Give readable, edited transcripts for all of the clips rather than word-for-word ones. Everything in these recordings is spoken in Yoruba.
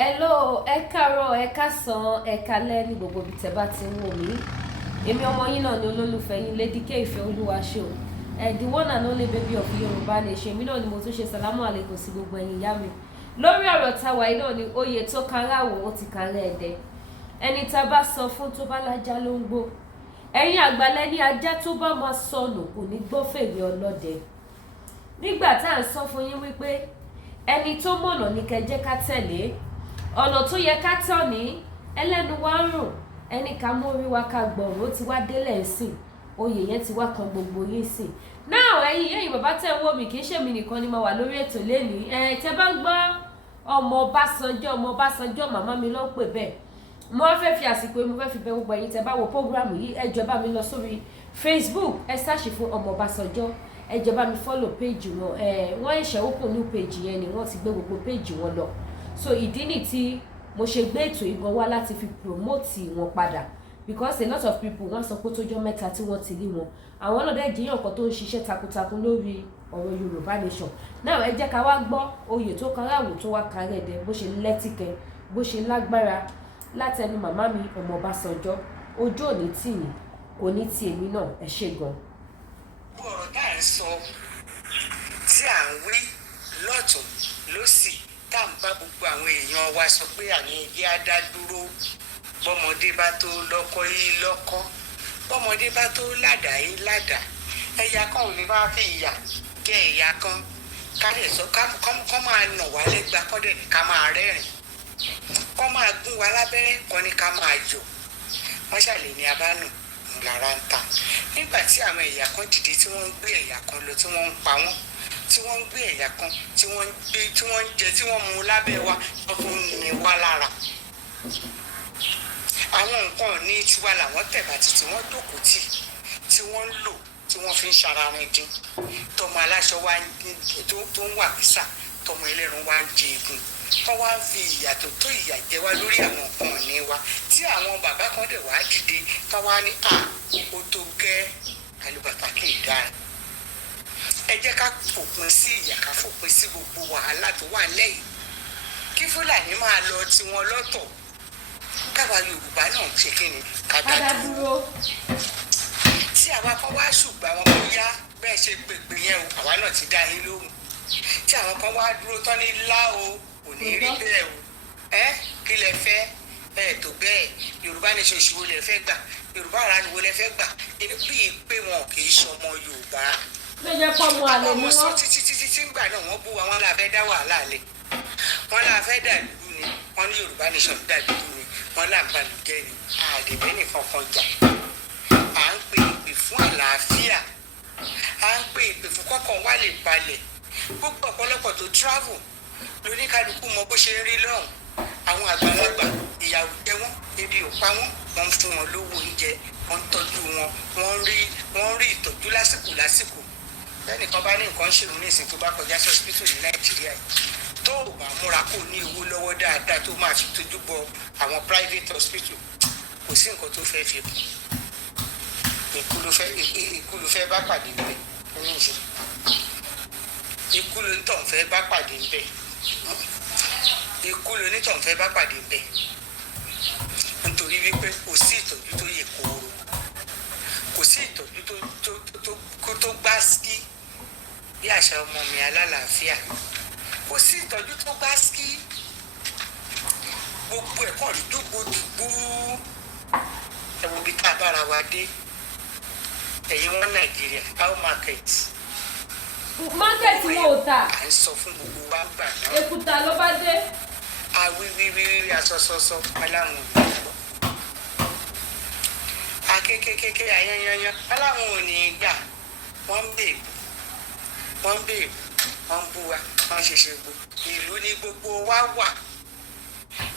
Hello, ẹ káàárọ̀, ẹ káàsán, ẹ káalẹ́ ní gbogbo ibi tẹ́ bá ti ń wò mí. Èmi ọmọ yín náà ni olólùfẹ́ yín Lady K Ìfẹ́ Olúwaṣe o. The one and only baby of Yorùbá nation. Èmi náà ni mo tún ṣe sàlámù àlékún sí gbogbo ẹ̀yin ìyá mi. Lórí ọ̀rọ̀ táwa yìí náà ni oyè tó karáwò ó ti kalẹ̀ ẹ̀dẹ̀. Ẹni tá bá sọ fún tó bá lájà ló ń gbó. Ẹ̀yin àgbàlẹ̀ ní ajá tó bá máa sọnù kò ní gbọ́ fèrè ọlọ́dẹ. Nígbà tá à ń sọ fún yín wípé ẹni tó mọ̀nà ní kẹ́ jẹ́ ká tẹ̀lé. Ọ̀nà tó yẹ ká tọ̀ ní ẹlẹ́nu wa ń rùn ẹni ká mórí wa ká gbọ̀rọ̀ ó ti wá délẹ̀ sìn oyè yẹn ti wá kan gbogbo yín sìn. Náà ẹ̀yin bàbá tẹ̀ ń wò mí kì í ṣèmi nìkan ni mo wà lórí ètò lénìí. Tẹ́ bá ń gbọ́ ọmọ Ọbásanjọ́ màmá mi ló ń pè bẹ́ẹ̀. Mo fẹ́ fi àsìkò mo fẹ́ fi bẹ̀ gbogbo ẹ̀yin tẹ́ bá wo prógrámù yìí ẹ jọ̀ọ́ bá mi lọ sórí Facebook ẹ ṣáàṣì fún ọmọ Ọbásanjọ́ ẹ jọ̀ọ́ bá mi follow page wọn wọ́n ṣe open new page yẹn ni wọ́n ti gbé gbogbo page wọn lọ. So ìdí ni tí mo ṣe gbé ètò ìgan wá láti fi promote wọn padà because a lot of people wọ́n sọ pé tó jọ́ mẹ́ta tí wọ́n ti rí wọn àwọn náà dẹ̀ jẹ́yàn kan tó ń ṣiṣẹ́ takuntakun lórí ọ̀rọ̀ Yorùbá nation náà ẹ jẹ́ ká wá gbọ́ oyè tó karáwò tó wá kárẹ̀ dẹ bó ṣe lẹ́tìkẹ́ bó ṣe lágbára látẹnu màmá mi ọmọ Ọbásanjọ́ ojú òní tì yín kò ní ti èmi náà ẹ ṣé gan. ọ̀rọ̀ tá à ń sọ tí à ń wí lọ́tún lósì tá à ń bá gbogbo àwọn èèyàn wa sọ pé àwọn ẹyẹ á dá dúró bọ́mọdé bá tó lọ́kọ yìí lọ́kọ́ bọ́mọdé bá tó ládàá yìí ládàá ẹ̀yà kan ò ní bá fi ìyà jẹ ẹ̀yà kan káyọ̀ sọ kọ́ máa nà wá lẹ́gbàá kọ́ dẹ̀ ní ká máa rẹ́rìn kọ́ máa gún wa lábẹ́rẹ́ kọ́ ní ká máa yọ̀ wọ́n ṣàlè ní abánù lára ń ta nígbà tí àwọn ẹ̀yà kan dìde tí wọ́n ń gbé ẹ̀yà kan lọ tí wọ́n ń pa wọ́n tí wọ́n ń gbé ẹ̀yà kan tí wọ́n ń gbé tí wọ́n ń jẹ tí wọ́n mú lábẹ́ wa wọ́n tún ní wá lára àwọn nǹkan ní tiwa làwọn tẹ̀bà títí wọ́n dòkó tì tí wọ́n ń lò tí wọ́n fi ń ṣararin dín tọmọ aláṣọ wa tó ń wà bísà tọmọ ẹlẹ́run wa ń jẹ egun wọ́n wá ń fi ìyà tó tó ìyà jẹ wá lórí àwọn nǹkan ní wa tí àwọn bàbá kan dẹ̀ wá dìde káwá ní ó tó gẹ́ àlùbàtà kì í dára ẹ jẹ́ ká fòpin sí ìyà ká fòpin sí gbogbo wàhálà tó wà lẹ́yìn kí Fúlàní máa lọ tiwọn lọ́tọ̀ káwa Yorùbá náà ṣe kí ni ká dá dúró tí àwa kan wá ṣùgbọ́n àwọn kan yá bẹ́ẹ̀ ṣe pèpè yẹn o àwa náà ti dá yín lóhùn tí àwọn kan wá dúró tán ní lá o kò ní rí bẹ́ẹ̀ o kí lẹ fẹ́ tó bẹ́ẹ̀ Yorùbá ní ṣoṣù wo lẹ fẹ́ gbà Yorùbá ara ni wo lẹ fẹ́ gbà bíi pé wọn kì í ṣọmọ Yorùbá ló jẹ́ pọ́ mu àlè ni wọ́n. títí ńgbà náà wọ́n bú wa wọ́n la fẹ́ dá wàhálà lẹ̀ wọ́n la fẹ́ dà lùlù ni wọ́n ní Yorùbá nation dà lùlù ni wọ́n là ń balùjẹ́ ni àdèbẹ́ nìkan kan jà à ń pè ìpè fún àlàáfíà à ń pè ìpè fún kọ́kàn wá lè balẹ̀ gbogbo ọ̀pọ̀lọpọ̀ tó travel lóníkàlùkù mọ bó ṣe ń rí lọ́hùn àwọn àgbàlagbà ìyàwó jẹ wọn ebi ò pa wọn wọ́n ń fún wọn lówó oúnjẹ wọ́n ń tọ́jú wọn wọ́n rí ìtọ́jú lásìkò lẹ́nìkan bá ní nǹkan ṣèrú ní ìsìn tó bá kọjá sí hospital ní Nàìjíríà tó ò bá múra kó ní owó lọ́wọ́ dáadáa tó máa fi tójú bọ àwọn private hospital kò sí nǹkan tó fẹ́ fi kù ikú ló fẹ́ bá pàdé níbẹ̀ nínú ìṣe ikú ló ní tọ̀hún fẹ́ bá pàdé níbẹ̀ ikú ló ní tọ̀hún fẹ́ bá pàdé níbẹ̀ nítorí wípé kò sí ìtọ́jú tó yẹ kóró kò sí ìtọ́jú tó gbá ski bí àṣà ọmọ mi alálàáfíà kò sí ìtọ́jú tó gbá ski gbogbo ẹ̀kọ́ rí dúgbòdúgbò ẹ̀wọ̀n bí tá a bára wa dé ẹ̀yin wọn Nàìjíríà how market. market wo ò tà. à ń sọ fún gbogbo wa gbà náà. èkúta ló bá dé. awíwíwíwí asọsọsọ aláwọn ò ní gbọ́ akékèké ayanyanyan aláwọn ò ní gbà wọ́n ń bèèbù wọ́n ń bú wa wọ́n ṣẹ̀ṣẹ̀ gbó ìlú ní gbogbo wa wà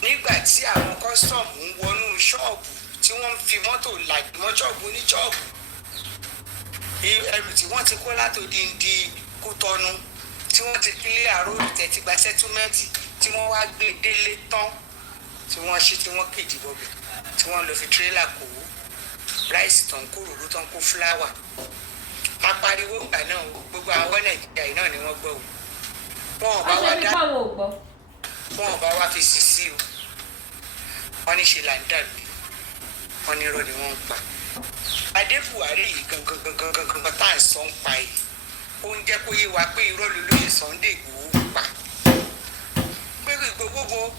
nígbà tí àwọn kọ́sọ̀mù ń wọnú ṣọ́ọ̀bù tí wọ́n ń fi mọ́tò làjì mọ́ ṣọ́ọ̀bù ní ṣọ́ọ̀bù ẹrù tí wọ́n ti kó látòdìndí Kútọ́nù tí wọ́n ti kílé àròrò tẹ̀tí gba sẹ́túmẹ́ǹtì tí wọ́n wá gbé délé tán tí wọ́n ṣí tí wọ́n kéjì bọ̀bẹ̀ tí wọ́n lọ fi tírélà kó ráìsì tán kó ròró tán kó fúláwà apariwo ìgbà náà gbogbo àwọn Nàìjíríà yìí náà ni wọ́n gbọ́ o wọn ò bá wá dá wọn ò bá wá fi sí sí o wọ́n ní ṣe là ń dàgbé wọ́n ní irọ́ ni wọ́n ń pa adé Buhari yìí gangan tá à ń sọ ń pa yìí ó ń jẹ́ kó yé wa pé irọ́ lolóyè Sunday Igboho pa pé gbogbo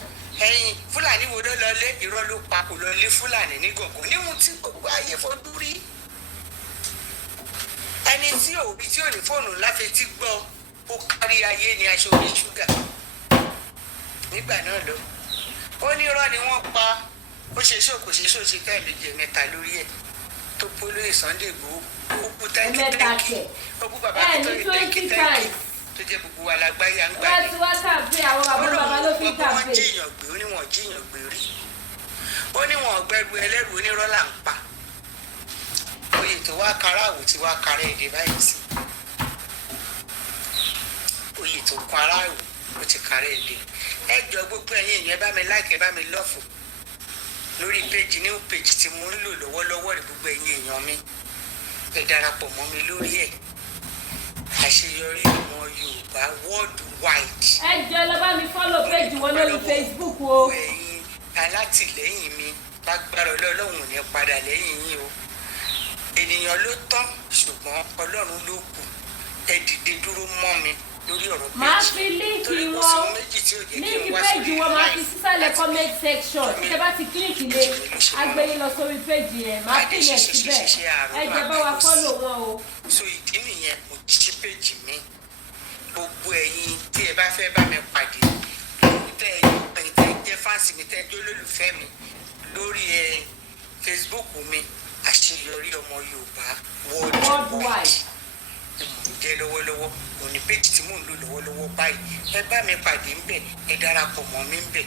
ẹ̀yin Fúlàní wo ló lọlé irọ́ ló pa kò lọlé Fúlàní ní gàngán níwọ̀n tí gbogbo ayé fojú rí ẹni tí òbí tí ò ní fóònù láfetí gbọ́ ó kárí ayé ní aṣọ orí ṣúgà nígbà náà lọ ó ní irọ́ ni wọ́n pa ó ṣe ṣòkò ṣe ṣòṣe káìlú jẹ mẹ́ta lórí ẹ̀ tó polóyè Sunday Igboho ó kú tẹ́ńkì ó kú bàbá tó rí tẹ́ńkì tó jẹ́ gbogbo wa lágbáyé à ń gbà ní ọlọ́run wọ́n jíyàn gbé ó ní wọ́n jíyàn gbé rí ó ní wọ́n gbẹ́rù ẹlẹ́rù onírọ́ là ń pa oyè tó wá kára àwò tí wá kára èdè báyìí sí oyè tó kún ara àwò ó ti kára èdè ẹ jọ gbogbo ẹ̀yin ìyẹn bá mi láìkẹ́ bá mi lọ́fù lórí péjì new page tí mo ń lò lọ́wọ́lọ́wọ́ rẹ̀ gbogbo ẹ̀yin èèyàn mi ẹ darapọ̀ mọ́ mi lórí ẹ̀ àṣeyọrí ọmọ Yorùbá worldwide. ẹ jẹ́ lọ bá mi fọ́lọ̀ péjì wọn lórí Facebook o. ẹ̀yin alátìlẹ́yìn mi lágbára Ọlọ́run ò ní padà lẹ́yìn yín o ènìyàn ló tán ṣùgbọ́n Ọlọ́run ló kù ẹ dìde dúró mọ́ mi lórí ọ̀rọ̀ péjì máa fi líǹkì wọn líǹkì péjì wọn máa fi sísàlẹ̀ comment section ṣe bá ti kílìkì lé agbẹ́yìn lọ sórí péjì yẹn máa fi yẹn síbẹ̀ ẹ jẹ́ bá wa fọ́lọ̀ wọn o. so ìdí nìyẹn mo ti ṣí péjì mi gbogbo ẹ̀yin tí ẹ bá fẹ́ bá mi pàdé tẹ ẹ̀yin tẹ jẹ́ fáǹsì mi tẹ jẹ́ olólùfẹ́ mi lórí Facebook mi àṣeyọrí ọmọ Yorùbá worldwide jẹ́ lọ́wọ́lọ́wọ́ òní péjì tí mò ń lò lọ́wọ́lọ́wọ́ báyìí ẹ bá mi pàdé ń bẹ̀ ẹ darapọ̀ mọ́ mi ń bẹ̀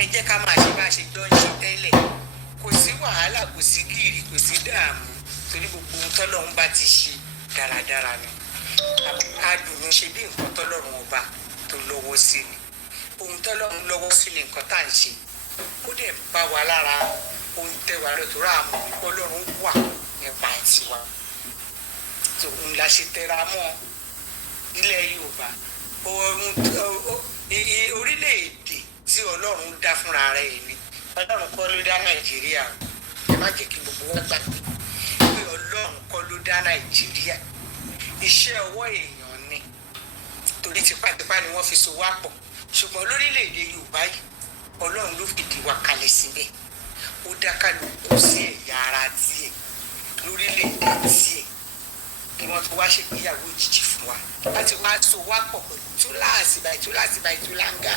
ẹ jẹ́ ká máa ṣe bá a ṣe jọ ń ṣe tẹ́lẹ̀ kò sí wàhálà kò sí gírì kò sí dààmú torí gbogbo ohun tọ́lọ́run bá ti ṣe dáradára ni adùn ṣe bí nǹkan tọ́lọ́run ọba tó lọ́wọ́ sí ni ohun tọ́lọ́run lọ́wọ́ sí ni nǹkan tá à ń ṣe ó dẹ̀ bá wa lára ohun tẹ́ wa lọ́tọ̀ọ́rọ́ àmọ́ Ọlọ́run wà nípa tiwa tòun la ṣe tẹra mọ́ ilẹ̀ Yorùbá orílẹ̀-èdè tí Ọlọ́run dá fúnra rẹ̀ ni Ọlọ́run kọ́ ló dá Nàìjíríà ẹ má jẹ́ kí gbogbo wa gbàgbé pé Ọlọ́run kọ́ ló dá Nàìjíríà iṣẹ́ ọwọ́ èèyàn ni torí tipátipá ni wọ́n fi so wá pọ̀ ṣùgbọ́n lórílẹ̀-èdè Yorùbá yìí Ọlọ́run ló fìdí wa kalẹ̀ síbẹ̀ ó dá kálukú sí ẹ̀yà ara tiẹ̀ lórílẹ̀-èdè tiẹ̀ kí wọ́n tó wá ṣègbéyàwó òjijì fún wa láti wá so wá pọ̀ pẹ̀lú túláàsì báyìí túláǹgà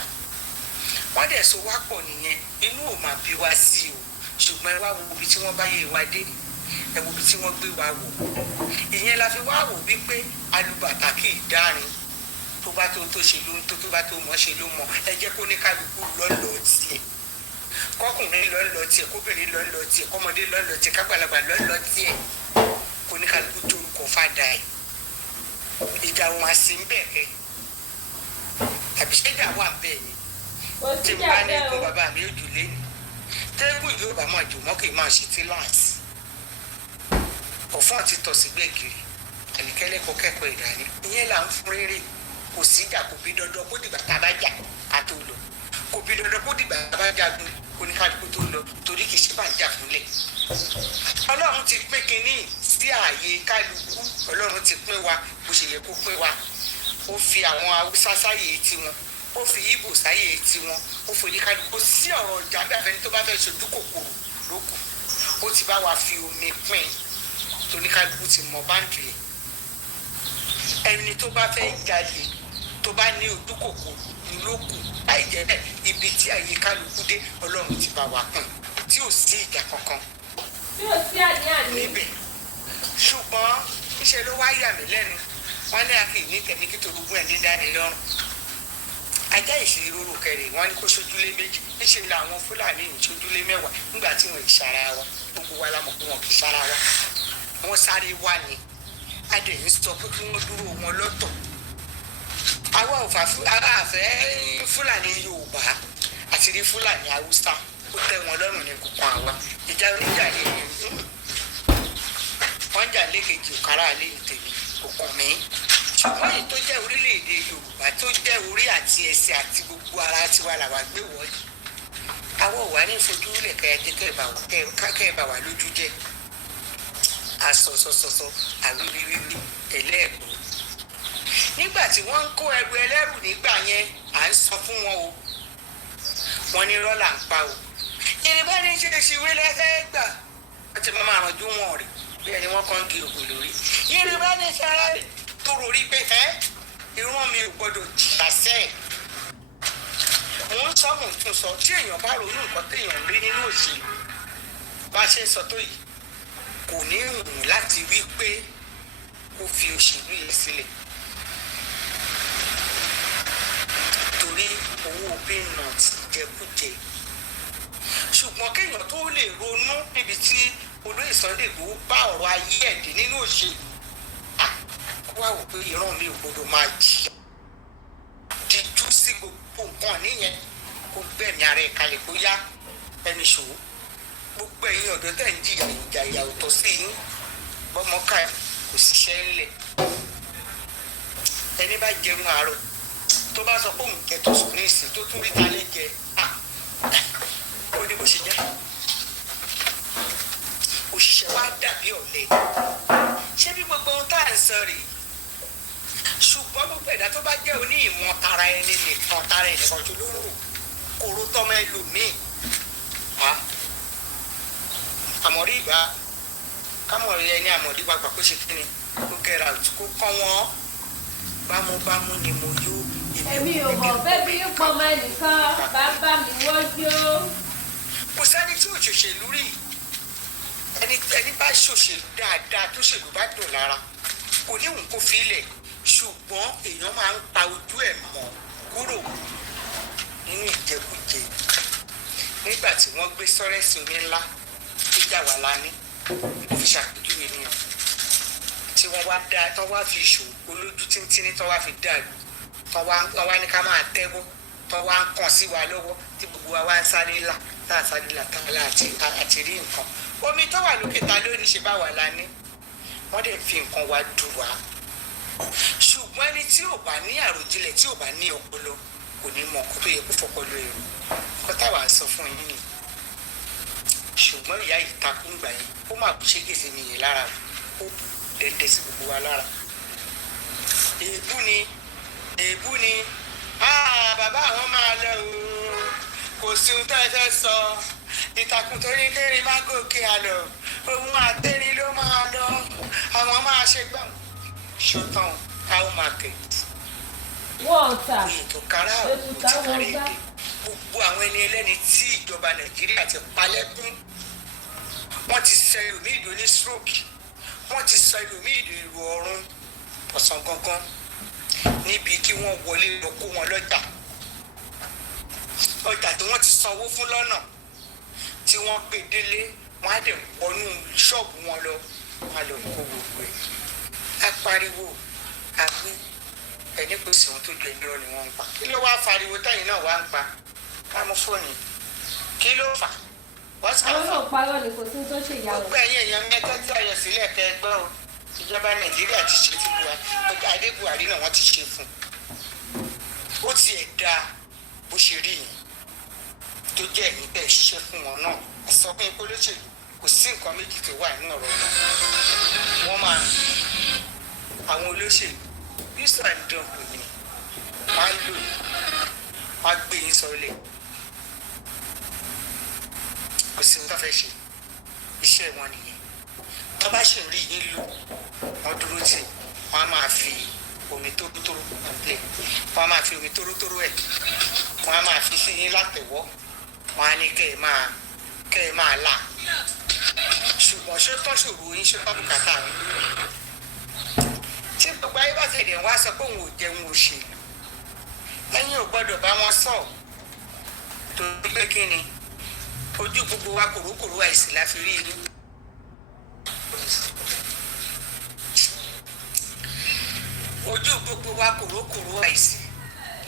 wọ́n dẹ̀ so wá pọ̀ nìyẹn inú ò máa bí wá sí o ṣùgbọ́n ẹ wá wo ibi tí wọ́n bá yé wa dé ẹ wo ibi tí wọ́n gbé wa wò ìyẹn la fi wá wò wípé alùbàtà kì í dárin tó bá tó ṣe ló ń tó bá tó mọ̀ ṣe ló mọ̀ ẹ jẹ́ kó ní kálukú lọ́lọ́ tiẹ̀ kọkùnrin lọ́lọ́ tiẹ̀ kóbìnrin lọ́lọ́ tiẹ̀ kọ́mọdé lọ́lọ́ tiẹ̀ kágbàlagbà lọ́lọ́ tiẹ̀ kó ní kálukú torúkọ fàdà ẹ̀ ìjà wọn á sí ń bẹ̀ kẹ́ àbí ṣẹ́jà wà ń bẹ̀ ni tí mo bá ní ikú bàbá mi ò jùlé ni tẹ́gù yóò bá máa jù mọ́ kì í máa ṣe tíláàsì ọ̀fọ́n ti tọ̀ sí gbẹ̀gìrì ẹ̀nìkẹ́lẹ́ kọ́ kẹ́kọ̀ọ́ ìdání ìyẹn là ń fún rere kò sí ìjà kò bí dandan kó dìgbà tá a bá jà ká tó lọ kò bí dandan kó dìgbà tá a bá jagun kó ní kálukú tó lọ torí kì í ṣe bá ń jà fúnlẹ̀ Ọlọ́run ti pín kínní sí ààyè kálukú Ọlọ́run ti pín wa bó ṣe yẹ kó pín wa ó fi àwọn Haúsá sáyè tiwọn ó fi Ìgbò sáyè tiwọn ó fi oníkálukú sí ọ̀rọ̀ ọjà bí àfẹni tó bá fẹ́ ṣojú kòkòrò lókù ó ti bá wa fi omi pín toníkálukú ti mọ báńdì ẹ̀ ẹni tó bá fẹ́ jalè tó bá ní ojú kòkòrò lókù láì jẹ́ bẹ́ẹ̀ ibi tí àyè kálukú dé Ọlọ́run ti bá wa pín tí ò sí ìjà kankan níbẹ̀ ṣùgbọ́n níṣẹ́ ló wá yà mí lẹ́nu wọ́n ní akéwì ní tẹ̀mí kí torogún ẹ̀ ní dánilọ́rùn ajá ìṣirò kẹrì wọ́n ní kó sójúlé méjì níṣẹ́ làwọn Fúlàní ní sójúlé mẹ́wàá nígbà tí wọ́n ìṣara wa gbogbo wa la mọ̀ pé wọn kì í ṣara wa wọ́n sáré wá ni adẹ̀yìn sọ pé kí wọ́n dúró wọn lọ́tọ̀ àwa ò àfẹ́ Fúlàní Yorùbá àti rí Fúlàní Haúsá ó tẹ́ wọn lọ́rùn ní kókó àwa ìjà oníjà lè wọ́n jà lékejì òkàrà àlẹ́ ìtẹ̀mí òkùn mi ṣùgbọ́n èyí tó jẹ́ orílẹ̀-èdè Yorùbá tó jẹ́ orí àti ẹsẹ̀ àti gbogbo ara tiwa làwa gbé wọ̀nyí àwọn òwà ní ìfojúlẹ̀ kẹ́ ẹ bá wà lójú jẹ́ asọ̀sọ̀sọ̀sọ àwíwíwíwí ẹlẹ́ẹ̀kọ́ nígbà tí wọ́n ń kó ẹrù ẹlẹ́rù nígbà yẹn à ń sọ fún wọn o wọ́n ní rọ́là ń pa o Yorùbá ní ṣe ṣìwé lẹ́sẹ̀ gbà wọ́n ti máa rànjú wọn rè bí ẹni wọ́n kàn ń gé ògùn lórí Yorùbá ní ṣe ara rẹ̀ tó rori pé irun mi ò gbọdọ̀ jìyà sẹ́ẹ̀ mo ń sọ mò ń tún sọ tí èèyàn bá ronú nǹkan téèyàn rí nínú òṣèlú bá ṣe ń sọ tó yìí kò ní rùn láti wí pé kó fi òṣèlú yẹn sílẹ̀ torí owó peanut jẹkújẹ ṣùgbọ́n kéèyàn tó lè ronú níbi tí olóyè Sunday Igboho bá ọ̀rọ̀ ayé ẹ̀dín nínú òṣèlú wá wò pé ìran mi ò gbọdọ̀ máa jìyà díjú sí gbogbo nǹkan níyẹn kó gbẹ̀mí ara ẹ̀ kalẹ̀ kó yá ẹni ṣòwò gbogbo ẹ̀yin ọ̀dọ́ tẹ̀ ń jìyà ìjà ìyà òtọ́ sí yín bọ́mọ́ká kò síṣẹ́ ńlẹ̀ ẹni bá jẹun àárọ̀ tó bá sọ pé òun jẹ tó sùn ní ìsìn tó tún rí ta lè jẹ ó ní bó ṣe jẹ́ òṣìṣẹ́ wa dàbí ọ̀lẹ ṣé bí gbogbo ohun tá à ń sọ rèé ṣùgbọ́n gbogbo ẹ̀dá tó bá jẹ́ oní ìmọ̀ tara ẹni nìkan tara ẹni kan tó lóró kóró tọ́mọ ẹlòmíì àmọ̀rí ìgbà kámọ̀rí ẹni àmọ̀rí wa gbà kó ṣe kí ni kó kẹ́ra kó kọ́ wọn bámúbámú ni mo yó. èmi ò mọ̀ fẹ́ bí pọmọ ẹnìkan bàbá mi wọ́n yó. kò sẹ́ni tí òṣèlú rí ẹni bá ṣòṣèlú dáadáa tó ṣèlú bá dùn lára kò ní òun kó fi ilẹ̀ ṣùgbọ́n èèyàn máa ń pa ojú ẹ̀ mọ́ kúrò nínú ìjẹkújẹ nígbà tí wọ́n gbé sọ́rẹ́sì omi ńlá ìjà wà lání mo fi ṣàpèjúwe nìyẹn tí wọ́n wá dá tán wá fi ìṣòro olójú tíntínní tán wá fi dàlú tán wá ní ká máa tẹ́wọ́ tán wá ń kàn sí wa lọ́wọ́ tí gbogbo wa wá ń sáré là tá a sáré là tá a là àti rí nǹkan omi tó wà lókè ta ló ní ṣe bá wà lání wọ́n dẹ̀ fi nǹkan wá dùn wá ṣùgbọ́n ẹni tí ò bá ní àròjinlẹ̀ tí ò bá ní ọpọlọ kò ní mọ nǹkan tó yẹ kó fọpọlọ èrò nǹkan táwa ń sọ fún yín ni ṣùgbọ́n ìyá yìí takú gbà yẹn ó máa kú ṣe gèsè nìyẹn lára ó dẹ̀dẹ̀ sí gbogbo wa lára èébú ni bàbá àwọn máa lọ o kò sí ohun tó ẹ fẹ́ sọ ìtàkùn tó ní lérí má gòkè àlọ́ òun àtẹ́rí ló máa lọ àwọn máa ṣe gbà ṣọtàn cow market wọ́ọ̀tà ètò kára àwọn ti kárí èdè gbogbo àwọn ẹni ẹlẹ́ni tí ìjọba Nàìjíríà ti palẹ́kún wọ́n ti sọ ẹlòmíì ìdò ní stroke wọ́n ti sọ ẹlòmíì ìdò ìrù ọ̀run ọ̀sán gangan níbi kí wọ́n wọlé lọ kó wọn lọ́jà tí wọ́n ti sanwó fún lọ́nà tí wọ́n gbé délé wọ́n á dẹ̀ wọnú ṣọ́ọ̀bù wọn lọ wọ́n á lọ kó gbogbo ẹ̀ apariwo àgbẹ̀ ẹni kò sí ohun tó jẹ irọ́ ni wọ́n ń pa kí ló wá fariwo táyìn náà wá ń pa kámú fóònù kí ló fà wọ́n sá àwọn náà parọ́ ni kò sí tó ṣe ìyá gbogbo ẹ̀yin èèyàn mẹ́ta tí a yọ sílẹ̀ kẹ́ ẹ gbọ́ o ìjọba Nàìjíríà ti ṣe fún Buhari adé Buhari náà wọ́n ti ṣe fún ó tiẹ̀ dáa bó ṣe rí yìí tó jẹ́ ẹ̀yin bẹ́ẹ̀ ṣiṣẹ́ fún wọn náà sọ pé kó lóṣèlú kò sí nǹkan méjì tó wà nínú ọ̀rọ̀ wọn wọ́n máa àwọn olóṣèlú yusuf àdán kò ní wọ́n á lò wọ́n á gbé yín sọ́lẹ̀ kò sí nǹkan fẹ́ ṣe iṣẹ́ wọn nìyẹn tó bá ṣe rí yín lò wọ́n dúró tì wọ́n á máa fi omi tórótóró àpilẹ̀ wọ́n á máa fi omi tórótóró ẹ̀ wọ́n á máa fi sí yín látẹ̀wọ́ wọ́n á ní kẹ́ ẹ máa là ṣùgbọ́n ṣé tán ṣòro yín ṣé tán bùkátà mi tí gbogbo ayé bá tẹ̀lé wá sọ pé òun ò jẹun òṣèlú ẹ̀yin ò gbọ́dọ̀ bá wọn sọ torí pé kí ni ojú gbogbo wa kòrókòró àìsí la fi rí inú. ojú gbogbo wa kòrókòró àìsí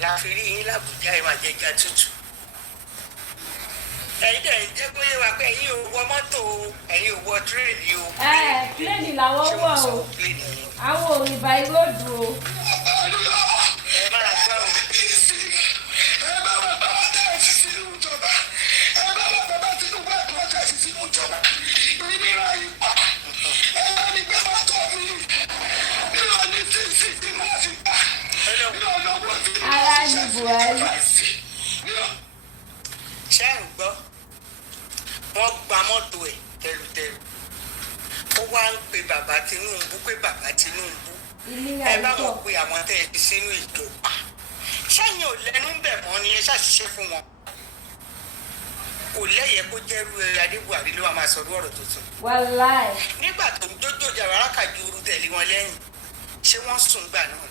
la fi rí yín lábùjá ìwà jẹjà tútù. ẹ̀yin dẹ̀ ń jẹ́ kó yé wa pé ẹ̀yin ò wọ mọ́tò o ẹ̀yin ò wọ tírèènì o. pílẹ̀nì làwọn wọ̀ o àwọn òrìbà ìròdù o. ni Buhari. ṣé ń gbọ́ wọ́n gba mọ́tò ẹ̀ tẹrùtẹrù ó wá ń pe bàbá Tinubu pé bàbá Tinubu ẹ bá wọn pe àwọn tẹ́ ẹ fi sínú ìjọba ṣáyìn ò lẹ́nu bẹ̀ mọ́ ni ẹ ṣàṣìṣe fún wọn kò lẹ́yẹ kó jẹ́rú adé Buhari ló wà máa sọ̀rọ̀ ọ̀rọ̀ tuntun. Wàláì. nígbà tó ń dójó jàrá kàjúrú tẹ̀lé wọn lẹ́yìn ṣé wọ́n sùn gbà náà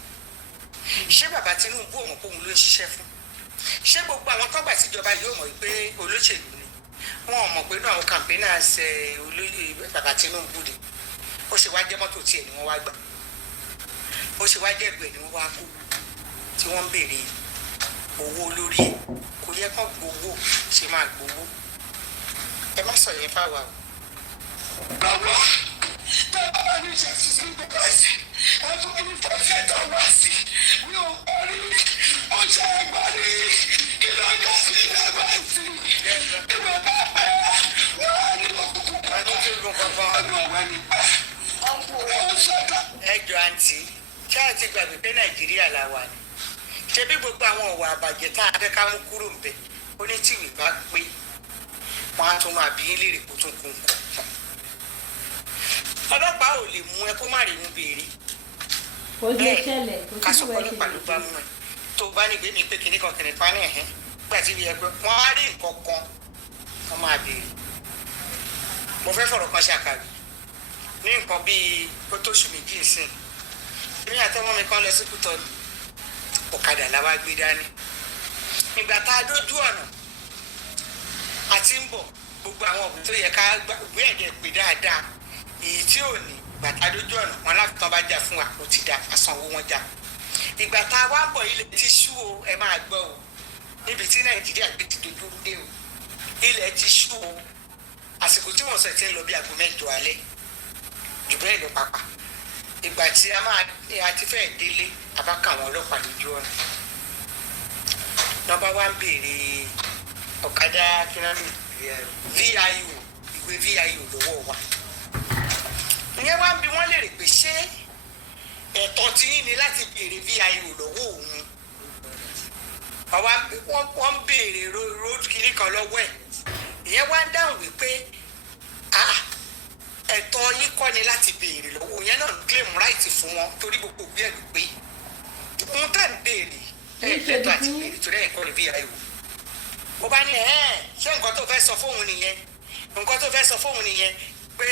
ṣé bàbá Tinubu ò mọ̀ pé òun ló ń ṣiṣẹ́ fún ṣé gbogbo àwọn tọ́gbà síjọba yóò mọ̀ pé olóṣèlú ni wọn ò mọ̀ pé náà àwọn campaigners olóyè bàbá Tinubu ni ó ṣe wá jẹ́ mọ́tò tiẹ̀ ni wọ́n wá gbà ó ṣe wá jẹ́ ẹgbẹ́ ni wọ́n wá kó tí wọ́n ń béèrè owó lórí ẹ̀ kò yẹ kán gbowó ṣe máa gbowó ẹ má sọ yẹn fáwa o. bàbá bàbá mi ṣe sísè gbogbo ẹsẹ ẹ fún mi ní fọsẹ tó wá sí mi ò parí ó ṣe é parí kí ló dé sí ilé báyìí kí ló bá pẹ́ wọ́n á ní òkùnkùn pẹ̀lú ọdún ọ̀wẹ́ ni ó ṣẹ́ta. ẹ jọ àǹtí ṣáà ti gbàgbé pé Nàìjíríà la wà ní ṣe bí gbogbo àwọn ọ̀wà àbàjẹ́ tá a fẹ́ ká mú kúrò ń bẹ̀ ó ní tìwé bá pé wọ́n á tún máa bí yín léèrè kó tún kún kọ̀ tán. ọlọ́pàá ò lè mú ẹ kó má rí inú béèrè. kò lè ṣẹlẹ̀ kò ká sí sọ ìwé pé ọlọ́pàá ló bá mú ẹ tó bá ní gbé mi pé kinní kan kìnìún pa ní ẹ̀hẹ́n gbà tí ìyẹn pé wọ́n á rí nǹkan kan wọ́n máa béèrè. mo fẹ́ fọ̀rọ̀ kan ṣàkàwé ní nǹkan bíi ó tó oṣù méjì ìsìn èmi àtọmọ mi kan lọ sí Kútọ́nù ọ̀kadà la wá gbé dání ìgbà tá a dójú ọ̀nà àti ń bọ̀ gbogbo àwọn òbí tó yẹ ká gbé ẹ̀jẹ̀ pé dáadáa èyí tí ò ní ìgbà tá a dójú ọ̀nà wọn láti tán bá jà fún wa kò ti da àsanwó wọn jà ìgbà tá a wá ń bọ̀ ilẹ̀ ti ṣú o ẹ máa gbọ́ o níbi tí Nàìjíríà gbé ti dojú dé o ilẹ̀ ti ṣú o àsìkò tí wọ́n sọ ti ń lọ bí aago 8 alẹ́ jù bẹ́ẹ̀ lọ pàpà ìgbà tí a ti fẹ́ délé a bá kà wọ́n ọlọ́pàá lójú ọ̀nà lọ́ba wa ń béèrè ọ̀kadà kínáàmì VIO ìwé VIO lọ́wọ́ wa ìyẹn wá ń bi wọ́n léèrè pé ṣé ẹ̀tọ́ tí yín ni láti béèrè VIO lọ́wọ́ òun wọ́n ń béèrè road kìíní kan lọ́wọ́ ẹ̀ ìyẹn wá ń dáhùn wípé ẹ̀tọ́ yín kọ́ ni láti béèrè lọ́wọ́ yẹn náà ń claim right fún wọn torí gbogbo òbí ẹ̀ ló pé ohun tá à ń béèrè ẹ̀ẹ́dẹ́gbẹ̀tọ́ àti béèrè torí ẹ̀ kọ́ ni VIO ó bá ní ṣé nǹkan tó fẹ́ sọ fóun nìyẹn nǹkan tó fẹ́ sọ fóun nìyẹn pé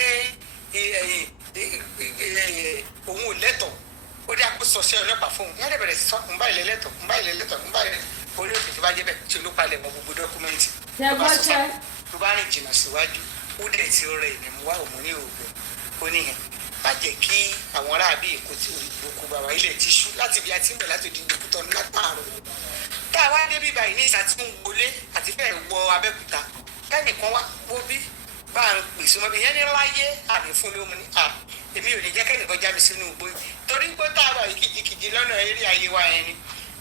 òun ò lẹ́tọ̀ọ́ ó dé àpò sọ sí ọlọ́pàá fóun yẹn lè bẹ̀rẹ̀ sí sọ ń bá ilẹ̀ lẹ́tọ̀ọ́ ń bá ilẹ̀ lẹ́tọ̀ọ́ ń bá ilẹ̀ orí òfin tó bá jẹ́ bẹ́ẹ̀ tí olúpalẹ̀ mọ gbogbo dọ́kúmẹ́ǹtì tó bá rìn jìnnà síwájú ó dẹ̀ tí ó rẹ̀ ní wá òun ní òògùn ó níyẹn má jẹ́ kí àwọn aráàbí èkó tí olùkó bàbá ilẹ̀ ti ṣú láti bí a ti ń bẹ̀ láti òdi ìdókútọ́ ní látàárọ̀ tá a wá débi báyìí ní ìsà tí ń wọlé àti fẹ́ẹ̀ wọ Abẹ́òkúta kẹ́nìkan wá wó bí bá a ń pèsè ọmọ bí yẹn ní láyé àmì fún lómi ní èmi ò ní jẹ́ kẹ́nìkan já mi sínú igbó torí pé tá a wà yìí kìjikìji lọ́nà eré ayé wa yẹn ni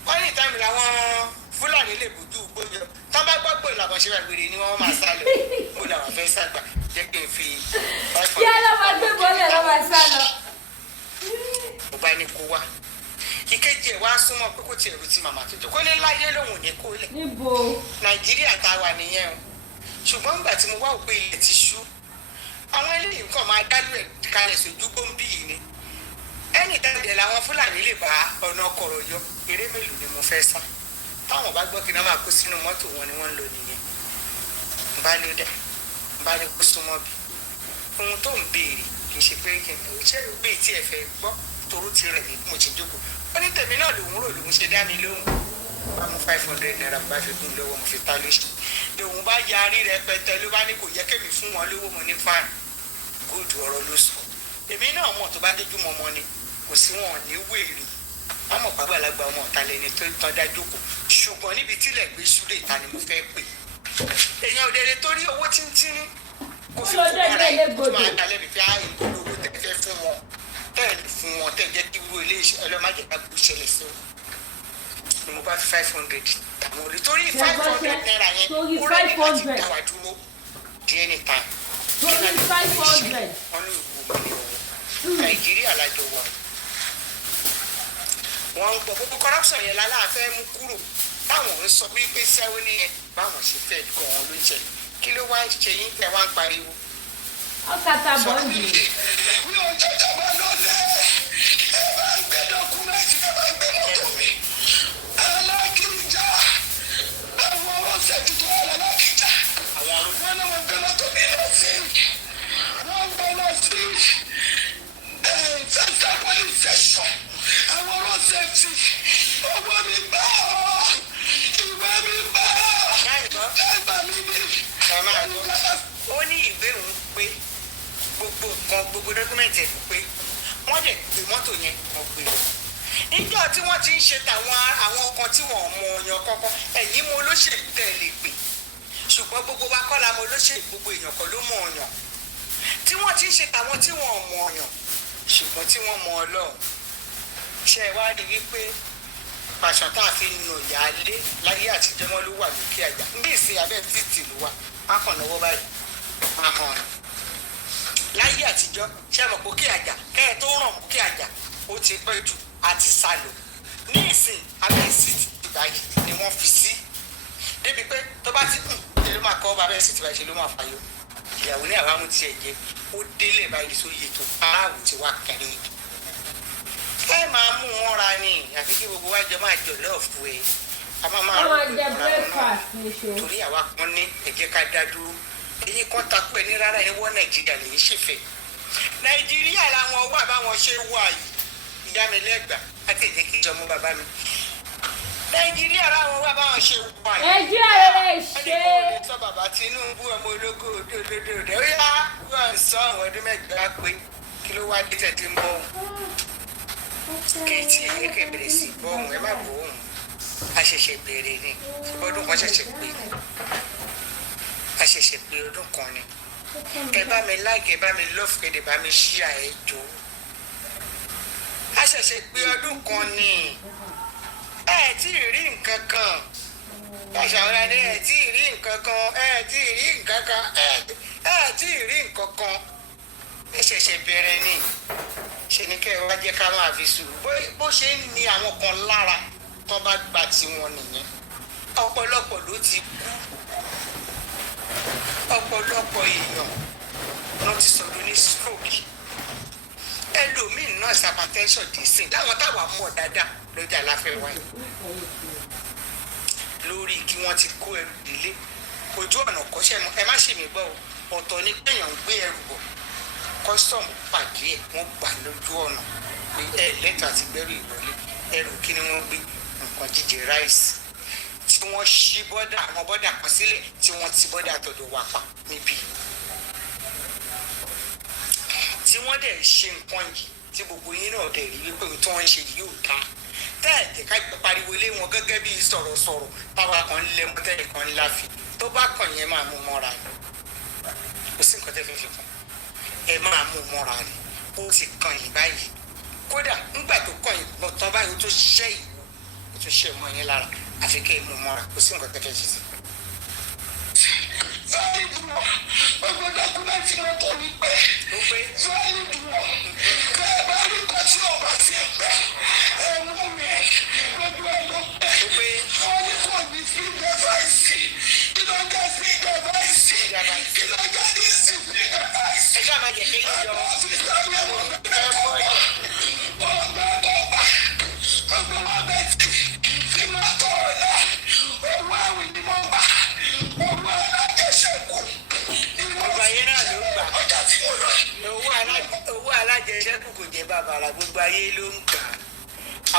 wọ́n ní ìtàmì làwọn Fúlàní lè bójú gbóyọ tán bá gbọ́ pé làwọn ṣe wàgbére ni wọ́n máa sá lọ mo làwọn fẹ́ sàgbà jẹ́ kí n fi 500. kí ẹ lọ́ máa gbé bọ́lẹ̀ lọ́ máa sá lọ. mo bá ní kó wá ìkejì ẹ̀ wá súnmọ́ pé kò tiẹ̀ rú ti màmá tuntun kó ní láyé lòun ní kó lẹ̀. níbo. Nàìjíríà tá a wà nìyẹn o ṣùgbọ́n nígbà tí mo wá òpin ilẹ̀ ti ṣú àwọn eléyìí nǹkan máa dálú ẹ̀ kalẹ̀ sójú gbòǹbì yìí ni ẹnì dáadé làwọn Fúlàní lè bá ọ̀nà kọ̀rọ̀ yọ eré mélòó ni mo fẹ́ sá táwọn bá gbọ́ kí n máa kó sínú mọ́tò wọn ni wọ́n ń lò nìyẹn n bá ní dẹ̀ n bá ní kó súnmọ́ bí ohun tó ń béèrè kì í ṣe pé kí n ṣe gbé tí ẹ fẹ́ gbọ́ toró ti rẹ̀ mí mo ti jókòó ó ní tèmi náà lòun rò lòun ṣe dá mi lóhùn bá mú 500 naira bá fi gún lọ́wọ́ mo fi ta lóṣù lòun bá yarí rẹpẹtẹ ló bá ní kò yẹ kémi fún wọn lówó mo ní fáànù góòdù ọ̀rọ̀ ló sọ èmi náà mọ̀ tó bá dójú mọ́mọ́ ni kò sí wọn ní wèrè àmọ́ pàgbàlagbà ọmọ ọ̀tá lẹni tó tán dá jókòó ṣùgbọ́n níbi tílẹ̀ gbé ṣúlé ìta ni mo fẹ́ pè èèyàn òdèrè torí owó tíntínní kó fi kó ara ẹ̀ tó máa dalẹ̀ bí fẹ́ ìgbòho tẹ́ fẹ́ fún wọn tẹ́ẹ̀lì fún wọn tẹ́ẹ̀ jẹ́ kí irú ilé iṣẹ́ ọlọ́màjẹ̀ká gbé ṣẹlẹ̀ sí ni mo bá fi 500 tàwọn olè torí 500 naira yẹn ó rẹ̀ láti dá wa dúró di anytime. torí 500. wọ́n ní ìwò mi ní ọ̀wọ́ Nàìjíríà lájọ wà wọ́n ń gbọ́ gbogbo corruption yẹn láláàfẹ́ mú kúrò táwọn ń sọ wípé sẹ́wọ́n nìyẹn báwọn ṣe fẹ́ gan-an ló ń ṣe kí ló wá ṣe yín tẹ́ wá ń pariwo. ọ̀kadà bọ́ǹdì. mi ò jẹ́jọ́ bá lọ́lẹ̀ ẹ bá ń gbé dọ́kúmẹ́ntì ẹ bá ń gbé mọ́tò mi alákìjà àwọn ọlọ́sẹ̀ tuntun wà lálákìjà wọn náà wọ́n gbé mọ́tò mi lọ sí wọ́n gbé lọ sí central police station àwọn ọlọ́sẹ̀ ti owó mi bá ọ ìwé mi bá ọ ẹgbà mi ní. ó ní ìwé òun pé gbogbo nǹkan gbogbo dọ́kúmẹ̀ntì ẹ̀ pé wọ́n dẹ̀ gbé mọ́tò yẹn wọ́n gbé lọ. níjọ́ tí wọ́n ti ń ṣe àwọn kan tí wọ́n mọ ọyàn kankan ẹ̀yìn mo olóṣèlú tẹ̀ lè pè ṣùgbọ́n gbogbo wa kọ́ la mọ olóṣèlú gbogbo èèyàn kan ló mọ ọyàn tí wọ́n ti ń ṣe tàwọn tí wọ́n mọ ọyàn ṣùgbọ́n tí wọ́n mọ ọlọ́run ṣe é wá rí wípé pàṣán tá a fi nà yálé láyé àtijọ́ wọn ló wà lókè àjà ní ìsìn abẹ́ títì ló wà má kàn lọ́wọ́ báyìí má hàn án láyé àtijọ́ ṣe mọ̀ pé kí àjà kẹ́ ẹ tó ràn kí àjà ó ti pẹ́ jù àti sálò ní ìsìn abẹ́ títì báyìí ni wọ́n fi sí débi pé tó bá ti ṣe ló máa kọ́ abẹ́ títì báyìí ṣe ló máa fàyọ ìyàwó ní àwa mú tiẹ̀ jẹ ó délé báyìí sórí ètò aráàlú ti wá kẹrin ètò ẹ máa mú wọn ra ni àfi kí gbogbo wa jọ máa jọ lọ́ọ̀fù ẹ a máa máa rọ torí àwa kan ní ẹ jẹ́ ká dá dúró èyí kan takú ẹ ní rárá ẹ wọ nàìjíríà lèyí ṣèfẹ́ nàìjíríà làwọn wà báwọn ṣe wà yìí ìyá mi lẹ́gbàá àti èdè kí ìjọmọ bàbá mi nàìjíríà làwọn wà báwọn ṣe wà yìí nàìjíríà lè ṣe. ẹni kò sọ bàbá Tinubu ọmọ ológo òdòdó ó yá wọn sọ àwọn ọdún mẹ́jọ pé kí ló wá dé tẹ̀tí ń bọ̀ kéètì ẹ̀yìn kẹ̀bẹ̀rẹ̀ sí bọ́ọ̀mù ẹ má bọ̀ ọ̀hún a ṣẹ̀ṣẹ̀ bẹ̀rẹ̀ ni ọdún kan ṣẹ̀ṣẹ̀ pé a ṣẹ̀ṣẹ̀ pé ọdún kan ni ẹ bá mi like ẹ bá mi love kẹ́dẹ̀ bá mi share ẹ jọ a ṣẹ̀ṣẹ̀ pé ọdún kan ni ẹ tí ì rí nǹkan kan ṣàṣàwọ́ra ni ẹ tí ì rí nǹkan kan ẹ tí ì rí nǹkan kan ẹ tí ì rí nǹkan kan ẹ ṣẹ̀ṣẹ̀ bẹ̀rẹ̀ ni ṣe ni kẹ́ ẹ wá jẹ́ ká máa fi sùúrù bó ṣe ń ní àwọn kan lára tó bá gba tiwọn nìyẹn ọ̀pọ̀lọpọ̀ ló ti kú ọ̀pọ̀lọpọ̀ èèyàn ló ti sọ̀rọ̀ ní stroke ẹlòmíín náà hypertension dì sí láwọn táwa mọ̀ dáadáa lọ́jà láfẹ́ wáyé lórí kí wọ́n ti kó ẹrù délé ojú ọ̀nà kọ́ṣẹ́ ẹ má ṣèmí gbọ́ ọ̀tọ̀ ní péyàn ń gbé ẹrù bọ̀ kọ́sítọ̀mù pàdé ẹ̀ wọ́n gbà lójú ọ̀nà pé ẹ lẹ́tọ̀ àti gbẹ́rù ìwọlé ẹrù kí ni wọ́n gbé nǹkan jíjẹ ráìsì tí wọ́n ṣí bọ́dà àwọn bọ́dà kan sílẹ̀ tí wọ́n ti bọ́dà tọ̀dọ̀ wà pa níbí tí wọ́n dẹ̀ ṣe nǹkan yìí tí gbogbo yín náà dẹ̀ rí wípé tí wọ́n ń ṣe yìí ò dáa tẹ́ẹ̀dẹ̀ ká pariwo lé wọn gẹ́gẹ́ bí sọ̀rọ̀sọ̀rọ̀ táwa kan lé mọ́ tẹ́lẹ̀ kan láfi tó bá kàn yẹn máa mú mọ́ra ni kò sí nǹkan tẹ́ fẹ́ fi kàn ẹ máa mú mọ́ra ni ó ti kàn yín báyìí kódà nígbà tó kàn yín tán báyìí ó tó ṣiṣẹ́ ìwò ó tó ṣe mọ́ yín lára àfi kẹ́ ẹ mú mọ́ra kò sí nǹkan tẹ́ fẹ́ ṣe sí. sọ́ọ́lì dùnmọ̀ gbogbo dọ́kúmẹ́ntì wọn tó ní pé sọ́ọ́lì dùnmọ̀ bẹ́ẹ̀ bá rí kọ́ tí ọba ti ẹ̀ pẹ́ ẹ̀ mú mi gbogbo ẹ̀ ló pẹ́ wọ́n ní kò ní sí dẹ́fàìsì kí ló jẹ́ sí dẹ́fàìsì kí ló jẹ́ ní sí dẹ́fàìsì. ẹ ṣáà máa jẹ kí yín yọ ọ́fíìsì àwọn ọmọ bẹ́ẹ̀ bọ́ ẹ̀ ọgbẹ́ bọ́ọ̀bà gbogbo wọn bẹ́ẹ̀ tì tí mo tọ́ ọ lọ owó àwìn ni mo gbà owó alájẹsẹ́kù ni mo gbogbo ayé náà ló ń gbà ọjà tí mo lọ. owó alájẹsẹ́kù kò jẹ́ bàbàrà gbogbo ayé ló ń gbà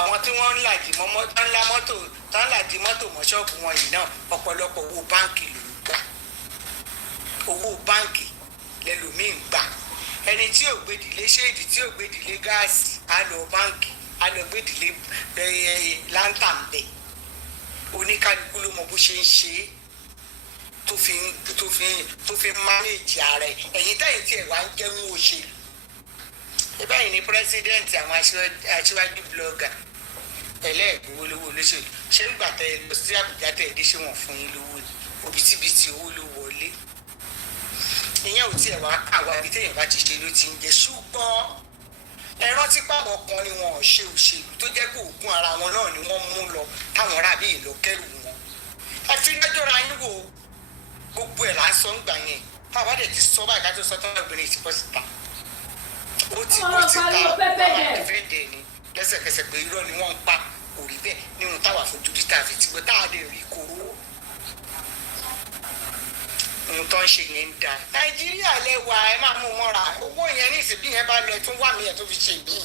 àwọn tí wọ́n ń làjì mọ́ tán ńlá mọ́tò tán làjì mọ́tò mọ́ ṣọ́ọ̀bù wọn yìí náà ọ̀pọ̀lọpọ̀ owó báǹkì ló ń gbà owó báǹkì lẹ́lòmíì ń gbà ẹni tí ò gbèdìlé ṣéèdì tí ò gbèdìlé gáàsì á lọ báǹkì á lọ gbèdìlé láńtàǹbẹ̀ oníkálukú ló mọ bó ṣe ń ṣe é tó fi mánéèjì ara ẹ̀ ẹ̀yin táyì tí ẹ̀ wá ń jẹun òṣèlú ìbáyìí ni pírẹsidẹ́ǹtì àwọn aṣíwájú blọ́gà ẹlẹ́ẹ̀gbówó lówó olóṣèlú ṣé ń gbà tẹ ẹ lọ sí àbújá tẹ ẹ dé ṣé wọ́n fún yín lówó ni òbítíbitì owó ló wọlé ìyẹn ò tiẹ̀ wá àwa ibi téèyàn bá ti ṣe ló ti ń jẹ ṣùgbọ́n ẹ rántí pàwọn kan ni wọn ò ṣe òṣèlú tó jẹ́ pé òògùn ara wọn náà ni wọ́n mú lọ táwọn rábì ìlọ kẹrù wọn. ẹ fi lọ́jọ́ ra yín wò gbogbo ẹ̀ là ń sọ ń gbà yẹn táwa dẹ̀ ti sọ báyìí ká tó sọ tán obìnrin ti bọ́ síta. ó ti ta ìfẹ́dẹ̀ ni lẹ́sẹ̀kẹsẹ̀ pé irọ́ ni wọ́n ń pa kò rí bẹ́ẹ̀ níhun táwa fojú rí tàbí tí wọ́n táwa lè rí kóró. ohun tó ń ṣe yẹn ń da nàìjíríà lẹ́wà ẹ máa mú mọ́ra owó yẹn ní ìsìnkú yẹn bá lọ ẹ tún wà mí ẹ tó fi ṣe mí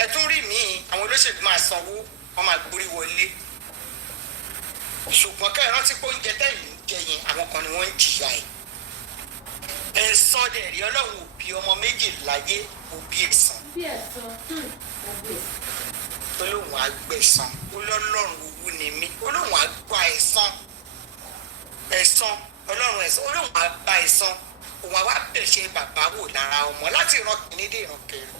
ẹ tún rí mí àwọn olóṣèlú máa sanwó wọn máa gborí wọlé ṣùgbọ́n kẹ́ ẹ rántí pé oúnjẹ tẹ́lẹ̀ ń jẹ yẹn àwọn kan ni wọ́n ń jìyà ẹ̀ ẹ̀san dẹ̀ rí ọlọ́run òbí ọmọ méjì láyé òbí ẹ̀san olóhùn àgbẹ̀san olọ́lọ́run owó ni mí olóhùn àgbà ẹ̀san ọlọ́run ẹ̀san olóhùn àgbà ẹ̀san òun àwa bẹ̀ṣẹ̀ bàbá wò lára ọmọ láti ìran kìíní dé ìran kẹrin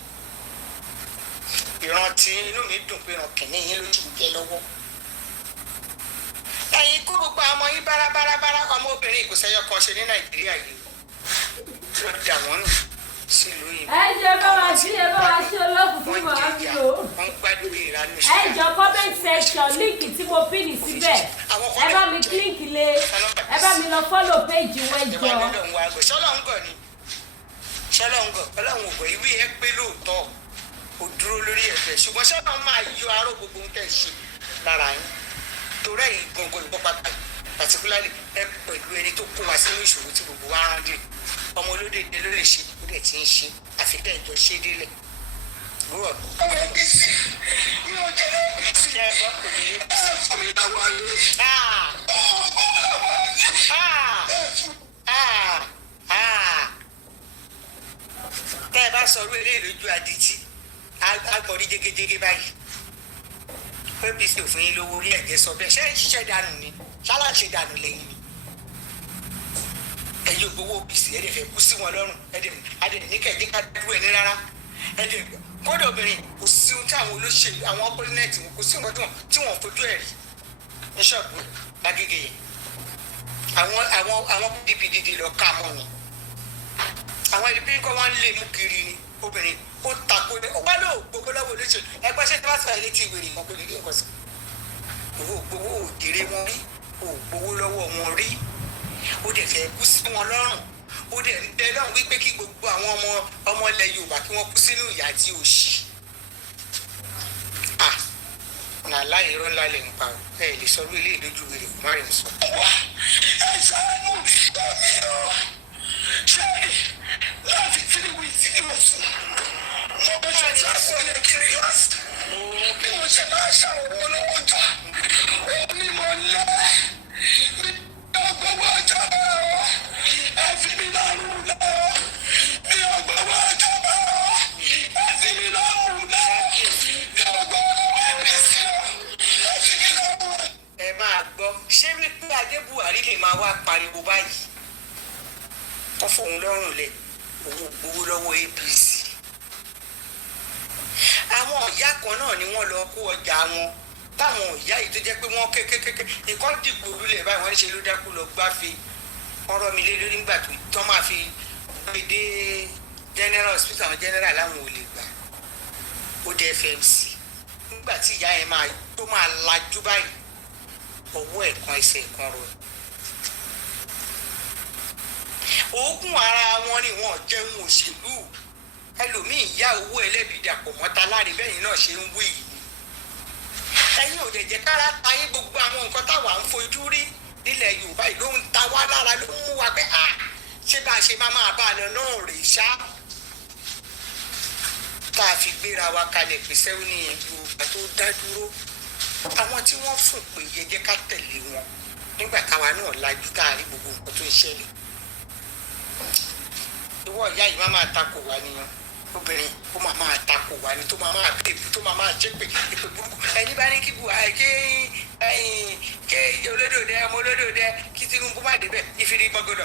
ìran tí inú mi dùn pé ìran kìíní yín lójú ń jẹ lọ́wọ́ ẹ̀yin kó gbogbo ọmọ yín bárabárabára ọmọbìnrin ìkòsẹ́yọ kan ṣe ní nàìjíríà yìí ó dà wọ́n nù sílùú yìí. ẹ jẹ́ bá wa sí olókùn fún màá mi o. wọ́n gbádùn ìranú sí. ẹ jọ comment section líǹkì tí mo pín ní síbẹ̀ ẹ bá mi kílíǹkì lé ẹ bá mi lọ follow page wọn jọ. ṣọlọ́ngọ̀ ni ṣọlọ́ngọ̀ ọlọ́run ògbọ̀ ìwé ẹ pé lóòótọ́ ò dúró lórí ẹ̀fẹ̀ ṣùgbọ́n ṣọlọ́ máa yọ aró gbogbo ń tẹ̀ ṣe lára yín torí ẹ̀yin gbọ̀ngàn ìbọn pàtàkì particularly ẹ pẹ̀lú ẹni tó kó wa sínú ìṣòro tí gbogbo wa rán dé ọmọ olóde ló lè ṣe ó dẹ̀ ti ń ṣe àfi kẹ́ ìjọ ṣe délẹ̀. tẹ́ ẹ bá sọ orí eré ìlójú adití agbọ̀rí jégéjégé báyìí apc òfin yín lówó orí ẹ̀jẹ̀ sọ bẹ́ẹ̀ ṣé ṣiṣẹ́ dànù ni ṣáláṣẹ dànù lẹ́yìn ni ẹ̀yin ògbówó apc ẹ̀dẹ̀ fẹ́ kú sí wọn lọ́rùn ẹ̀dẹ̀ ní kẹ̀dẹ́ ká dúró ẹni rárá ẹ̀dẹ̀ kódà obìnrin kò sí ohun tí àwọn olóṣèlú àwọn opponent wọn kò sí nǹkan tí wọ́n fojú ẹ̀ rí ní ṣọ́ọ̀bù lágége yẹn àwọn pdp lọ ká mọ́ ni àwọn ìdíbí kọ́ wọ́n lè mú kiri ni obìnrin ó tako ẹ ó wá lóò gbogbo lọ́wọ́ olóṣèlú ẹgbẹ́ ṣe tí wọ́n sọ ilé tí ìwé rẹ̀ kan kò lè rí nǹkan sí owó gbowó òjèrè wọn rí ògbówó lọ́wọ́ wọn rí ó dẹ̀ fẹ́ kú sí wọn lọ́rùn ó dẹ̀ ń bẹ lọ́rùn wípé kí gbogbo àwọn ọmọ ilẹ̀ Yorùbá kí wọ́n kú sínú ìyà àti òṣì nàlá irọ́ ńlá lè ń pa ọ́ ẹ lè sọ orí ilé ìdójú rẹ̀ kò má rìn sọ. ẹ ṣàánú tọ́mí o ṣe láti tí ìwé tí mo sùn mo bẹ ṣe tí a sọ yẹ kiri lọ́sì bí mo ṣe máa ṣàwọn olówó jọ omi mo lẹ́ mi ò gbowó ọjọ́ bẹ́ẹ̀ o ẹ fi mi lọ́rùn lẹ́ o mi ò gbowó ọjọ́ bẹ́ẹ̀ o ẹ fi mi lọ́rùn lẹ́ mi ò gbowó APC o ẹ fi mi lọ́rùn. ẹ máa gbọ́ ṣé wípé adé Buhari lè máa wá pariwo báyìí wọ́n fòun lọ́rùn lẹ̀ owó gbowó lọ́wọ́ APC àwọn ìyá kan náà ni wọ́n lọ kó ọjà wọn táwọn ìyá yìí tó jẹ́ pé wọ́n kékékéké ìkọ́ dìgbò lulẹ̀ báyìí wọ́n ń ṣe ló dákú lọ gbáfe wọ́n rọ́ mi lé lórí nígbà tó tán máa fi gbé dé general hospital àwọn general láwọn ò lè gbà ó dé FMC nígbà tí ìyá yẹn tó máa lajú báyìí ọwọ́ ẹ̀kan ẹsẹ̀ ẹ̀kan rọ̀ oògùn ara wọn ni wọn jẹun òṣèlú ẹlòmíì ya owó ẹlẹ́bi dàpọ̀ mọ́ta láre bẹ́yìn náà ṣe ń wí yìí ẹ̀yin ò dẹ̀ jẹ́ kára tayé gbogbo àwọn nǹkan táwa ń fojú rí nílẹ̀ Yorùbá yìí ló ń ta wá lára ló ń mú wa pé ṣé bá a ṣe máa bá a lọ náà rè ṣá tá a fi gbéra wa kalẹ̀ pé sẹ́wọ́n ní Yorùbá tó dá dúró àwọn tí wọ́n fún pé yẹ jẹ́ ká tẹ̀lé wọn nígbà táwa náà lajú tá a rí gbogbo nǹkan tó ń ṣẹlẹ̀ ìwọ ìyá yìí máa takò wá nìyẹn obìnrin ó máa takò wá ní tó máa bèbú tó máa jépè ìpè burúkú ẹni bá ní kí Buhari ké olódòdó ọmọ olódòdó kí Tinubu má débẹ̀ ìfìrí gbọgọdọ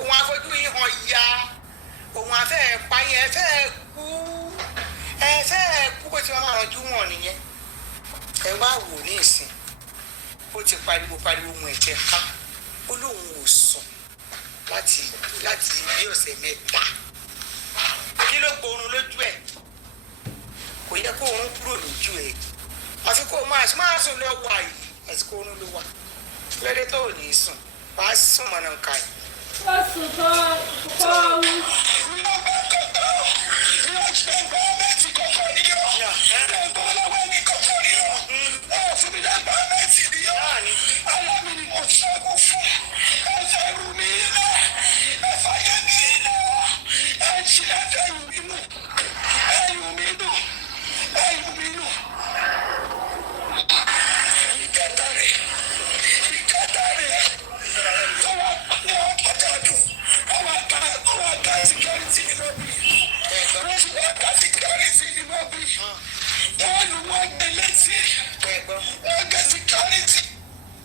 òun afọjú yìí hàn ya òun afẹ́ payẹ ẹ fẹ́ kú bó ti máa rànjú wọn nìyẹn ẹ wá wò ní ìsìn ó ti pariwo mu ẹ̀jẹ̀ ká ó lóun ò sùn láti bí ọ̀sẹ̀ mẹ́ta kí ló gbóòórùn lójú ẹ̀ kò yẹ kó oorun kúrò lójú ẹ̀ àfi kó máa sùn lọ́wọ́ àyè àsìkò oorun ló wà lóde tó ò ní sùn wàá sùn mọ̀nà ká ẹ̀. ó sùn kọ́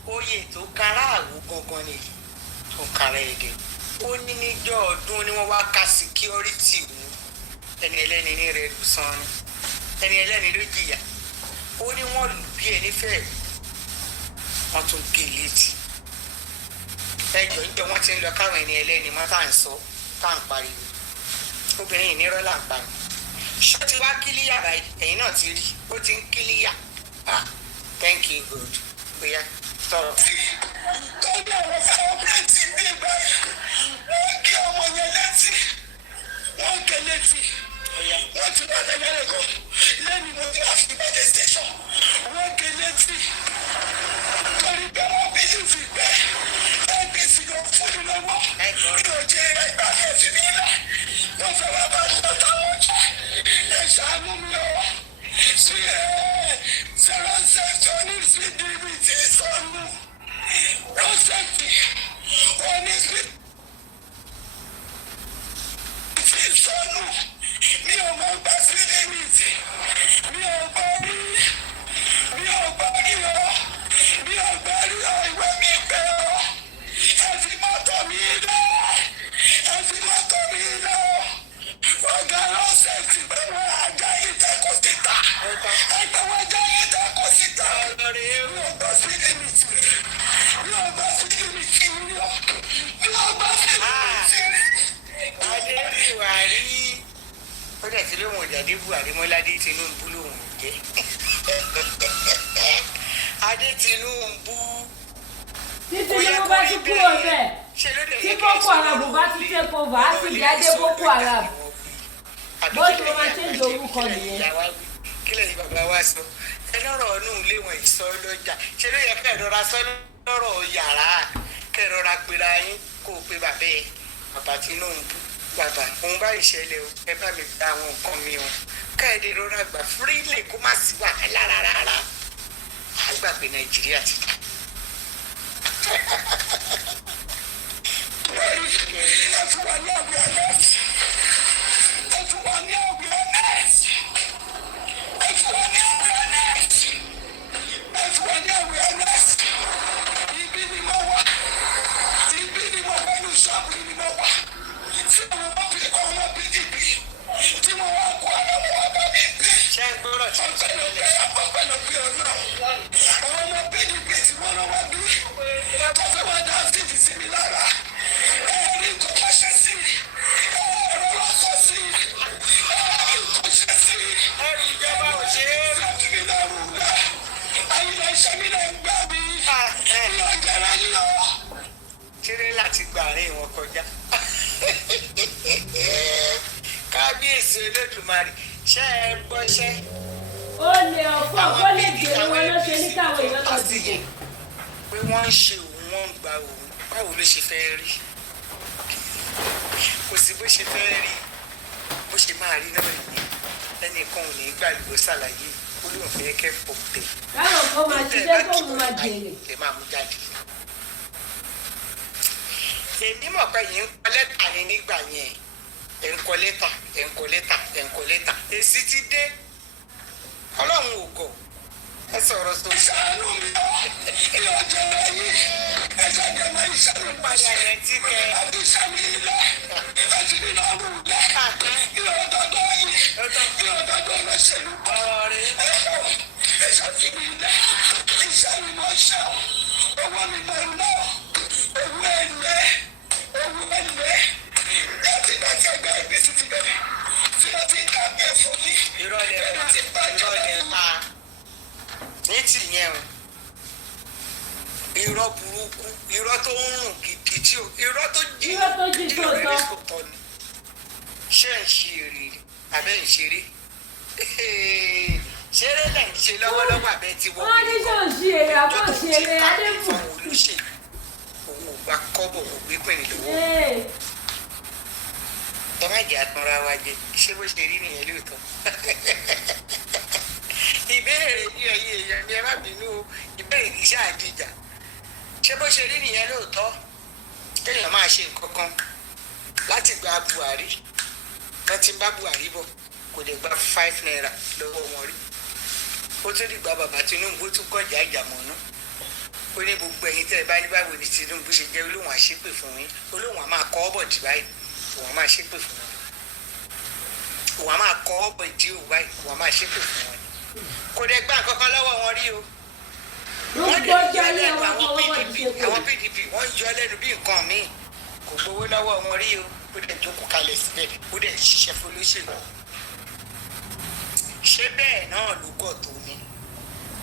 oyè tó kára àwò gangan nìyí tó kára èdè ó ní níjọ́ ọdún ni wọ́n wá ká síkírọ́rìtì mú ẹni ẹlẹ́ni ní rẹ̀ lù san ni ẹni ẹlẹ́ni ló jìyà ó ní wọ́n lù bí ẹni fẹ́ẹ̀ wọ́n tún gé létí ẹjọ́ níjọ wọ́n ti ń lọ káwọn ẹni ẹlẹ́ni mọ́ tá à ń sọ tá à ń pariwo obìnrin yìí nírọ́ là ń pa ṣé ti wá kílíyà báyìí ẹ̀yin náà ti rí ó ti ń kílíyà thank you good bóyá sọ̀rọ̀. tọ́jú àwọn sẹ́lẹ̀bírẹ̀tì ní ìgbà wọ́n gé ọmọ yẹn létí wọ́n gé létí wọ́n ti bá lẹ́gbẹ̀rẹ̀ gan lẹ́nu mo ti àfi bẹ́ẹ̀ station wọ́n gé létí torí pé wọ́n bí ní fi gbẹ́ apc ló fún mi lọ́wọ́ kí o jẹ ẹgbàá mi ẹ̀sìn nílẹ̀ wọ́n fẹ́ wá bá mi lọ́ta wọn jẹ́ ẹ ṣàánú mi lọ́wọ́ sí zero section ní cdb ti sọnù rọ́sẹ̀tì onísìtì ti sọnù mi ò mọ̀ gbà sí límìtì mi ò gbọ́ rí ọ mi ò gbọ́ rí ọ ìwé mi pẹ́ ọ ẹ fi mọ́tò mi lọ ọ̀gá rọ́sẹ̀tì pé wọ́n ajá yìí tẹ́kọ̀ síta ẹgbẹ́ wọn ajá yìí tẹ́kọ̀ síta mi ò gbọ́ sí límìtì rí adé buhari ó dẹ̀ ti lóun ọ̀dàdé buhari mọ́ládé tinubu lòun jẹ́ adé tinubu títí ní mo bá ti kúrò bẹ́ẹ̀ tí boko haram bá ti take over á sì jáde boko haram bó ṣe máa ṣe ń lo orúkọ nìyẹn. kí lẹ́yìn bàbá wa sọ ẹ lọ́rọ̀ ọ̀nù ilé wọn ìsọ lọ́jà ṣe ló yẹ kẹ́ ẹ̀ rọra sọ lọ́rọ̀ yàrá kẹ́ ẹ̀ rọra pera yín kó o pe bàbá ẹ bàbá Tinubu bàbá òun bá ìṣẹ̀lẹ̀ o ẹ bá mi gba àwọn nǹkan mi o ká ẹ̀ lè rọra gbà fúrílẹ̀ kó má sí wàhálà rárá àgbà pé Nàìjíríà ti dà. Ṣeré láti gba àárín wọn kọjá. Kábíyèsí Olódùmarè ṣé ẹ gbọ́ṣẹ́. Ó lè ọ̀fọ̀ kó lè gbèrò wọn ló ṣe ní káwọn èèyàn lọ dìde. Pé wọ́n ń ṣe òun wọ́n ń gba òun báwo ló ṣe fẹ́ rí? Kò sí bó ṣe fẹ́ rí bó ṣe máa rí náà yìí ẹnìkan ò ní gbàlùbọ́ ṣàlàyé ó lóun fẹ́ kẹ́kọ̀ọ́ tẹ̀. Káwọn kan máa ṣiṣẹ́ tó ń máa jèrè. Ẹ máa mú jáde. Èmi mọ̀ pé yìí ń kọ lẹ́tà ni nígbà yẹn ẹ̀ ń kọ lẹ́tà ẹ̀ ń kọ lẹ́tà ẹ̀ ń kọ lẹ́tà èsì ti dé Ọlọ́run ò gọ̀ ẹ sọ̀rọ̀ sọ. ìṣàánú mi lọ kí ọjọ́ ẹ̀yìn ẹ̀ṣẹ̀ jẹ́ máa ìṣàánú padà rẹ̀ ti kẹ́ ẹ. àti ìṣàmì ilẹ̀ ẹ̀sìn mi náà rù lẹ̀ kí ọ̀dọ́dọ́ yìí kí ọ̀dọ́dọ́ lọ́sẹ̀lú ọ̀rọ̀ rẹ̀ ẹ̀ṣẹ̀ mi ilẹ̀ ìṣàmì mọ̀ ṣẹ́ owó mi mọ̀ ná owó ẹ̀lẹ́ láti ẹgbẹ́ ìgbésí ti bẹ̀rẹ̀ tí wọ́n ti dàgbẹ́ fún mi. ìrọ̀lẹ́ pa ní tìyẹn o irọ́ burúkú irọ́ tó ń rùn kìkì tí o irọ́ tó jí tó tọ́ ni ṣé ń ṣe èrè abẹ́ ń ṣeré ṣeré lẹ̀ ń ṣe lọ́wọ́lọ́wọ́ abẹ́ ti wọ́n wọ́n ní ṣó ń ṣe èrè àbọ̀ ṣe èrè adébù. òun ò gba kọ́bọ̀ kò gbé pẹ̀lú lọ́wọ́ ẹ má jẹ́ àtúnra wa jẹ ṣé bó ṣe rí nìyẹn lóòótọ́ ìbéèrè ní ẹ̀yìn èèyàn ni ẹ má bínú o ìbéèrè kì í ṣáàdìjà ṣé bó ṣe rí nìyẹn lóòótọ́ kéèyàn máa ṣe nǹkan kan láti gba Buhari wọ́n ti ń bá Buhari bọ̀ kò lè gba 5 naira lọ́wọ́ wọn rí ó tún dìgbà bàbá Tinubu tún kọjá ìjàmọ̀ náà ó ní gbogbo ẹ̀yin tẹ́ ẹ bá ní báwo ni Tinubu ṣe jẹ́ olóhùn àṣepè fún yín olóhùn àmà kọ́ ọ́ bọ̀ dì báyìí òun àmà ṣépè fún wọn òun àmà kọ́ ọ́ bọ̀ dì òun báyìí òun àmà ṣépè fún wọn kò dẹ̀ gbà kankan lọ́wọ́ wọn rí o wọ́n dẹ̀ yọ lẹ́nu àwọn PDP wọ́n yọ lẹ́nu bí nǹkan míì kò gbowó lọ́wọ́ wọn rí o ó dẹ̀ jókòó kalẹ̀ síbẹ̀ ó dẹ̀ ṣiṣẹ́ fún olóṣèlú ṣé bẹ́ẹ̀ náà ló gọ̀ tó ni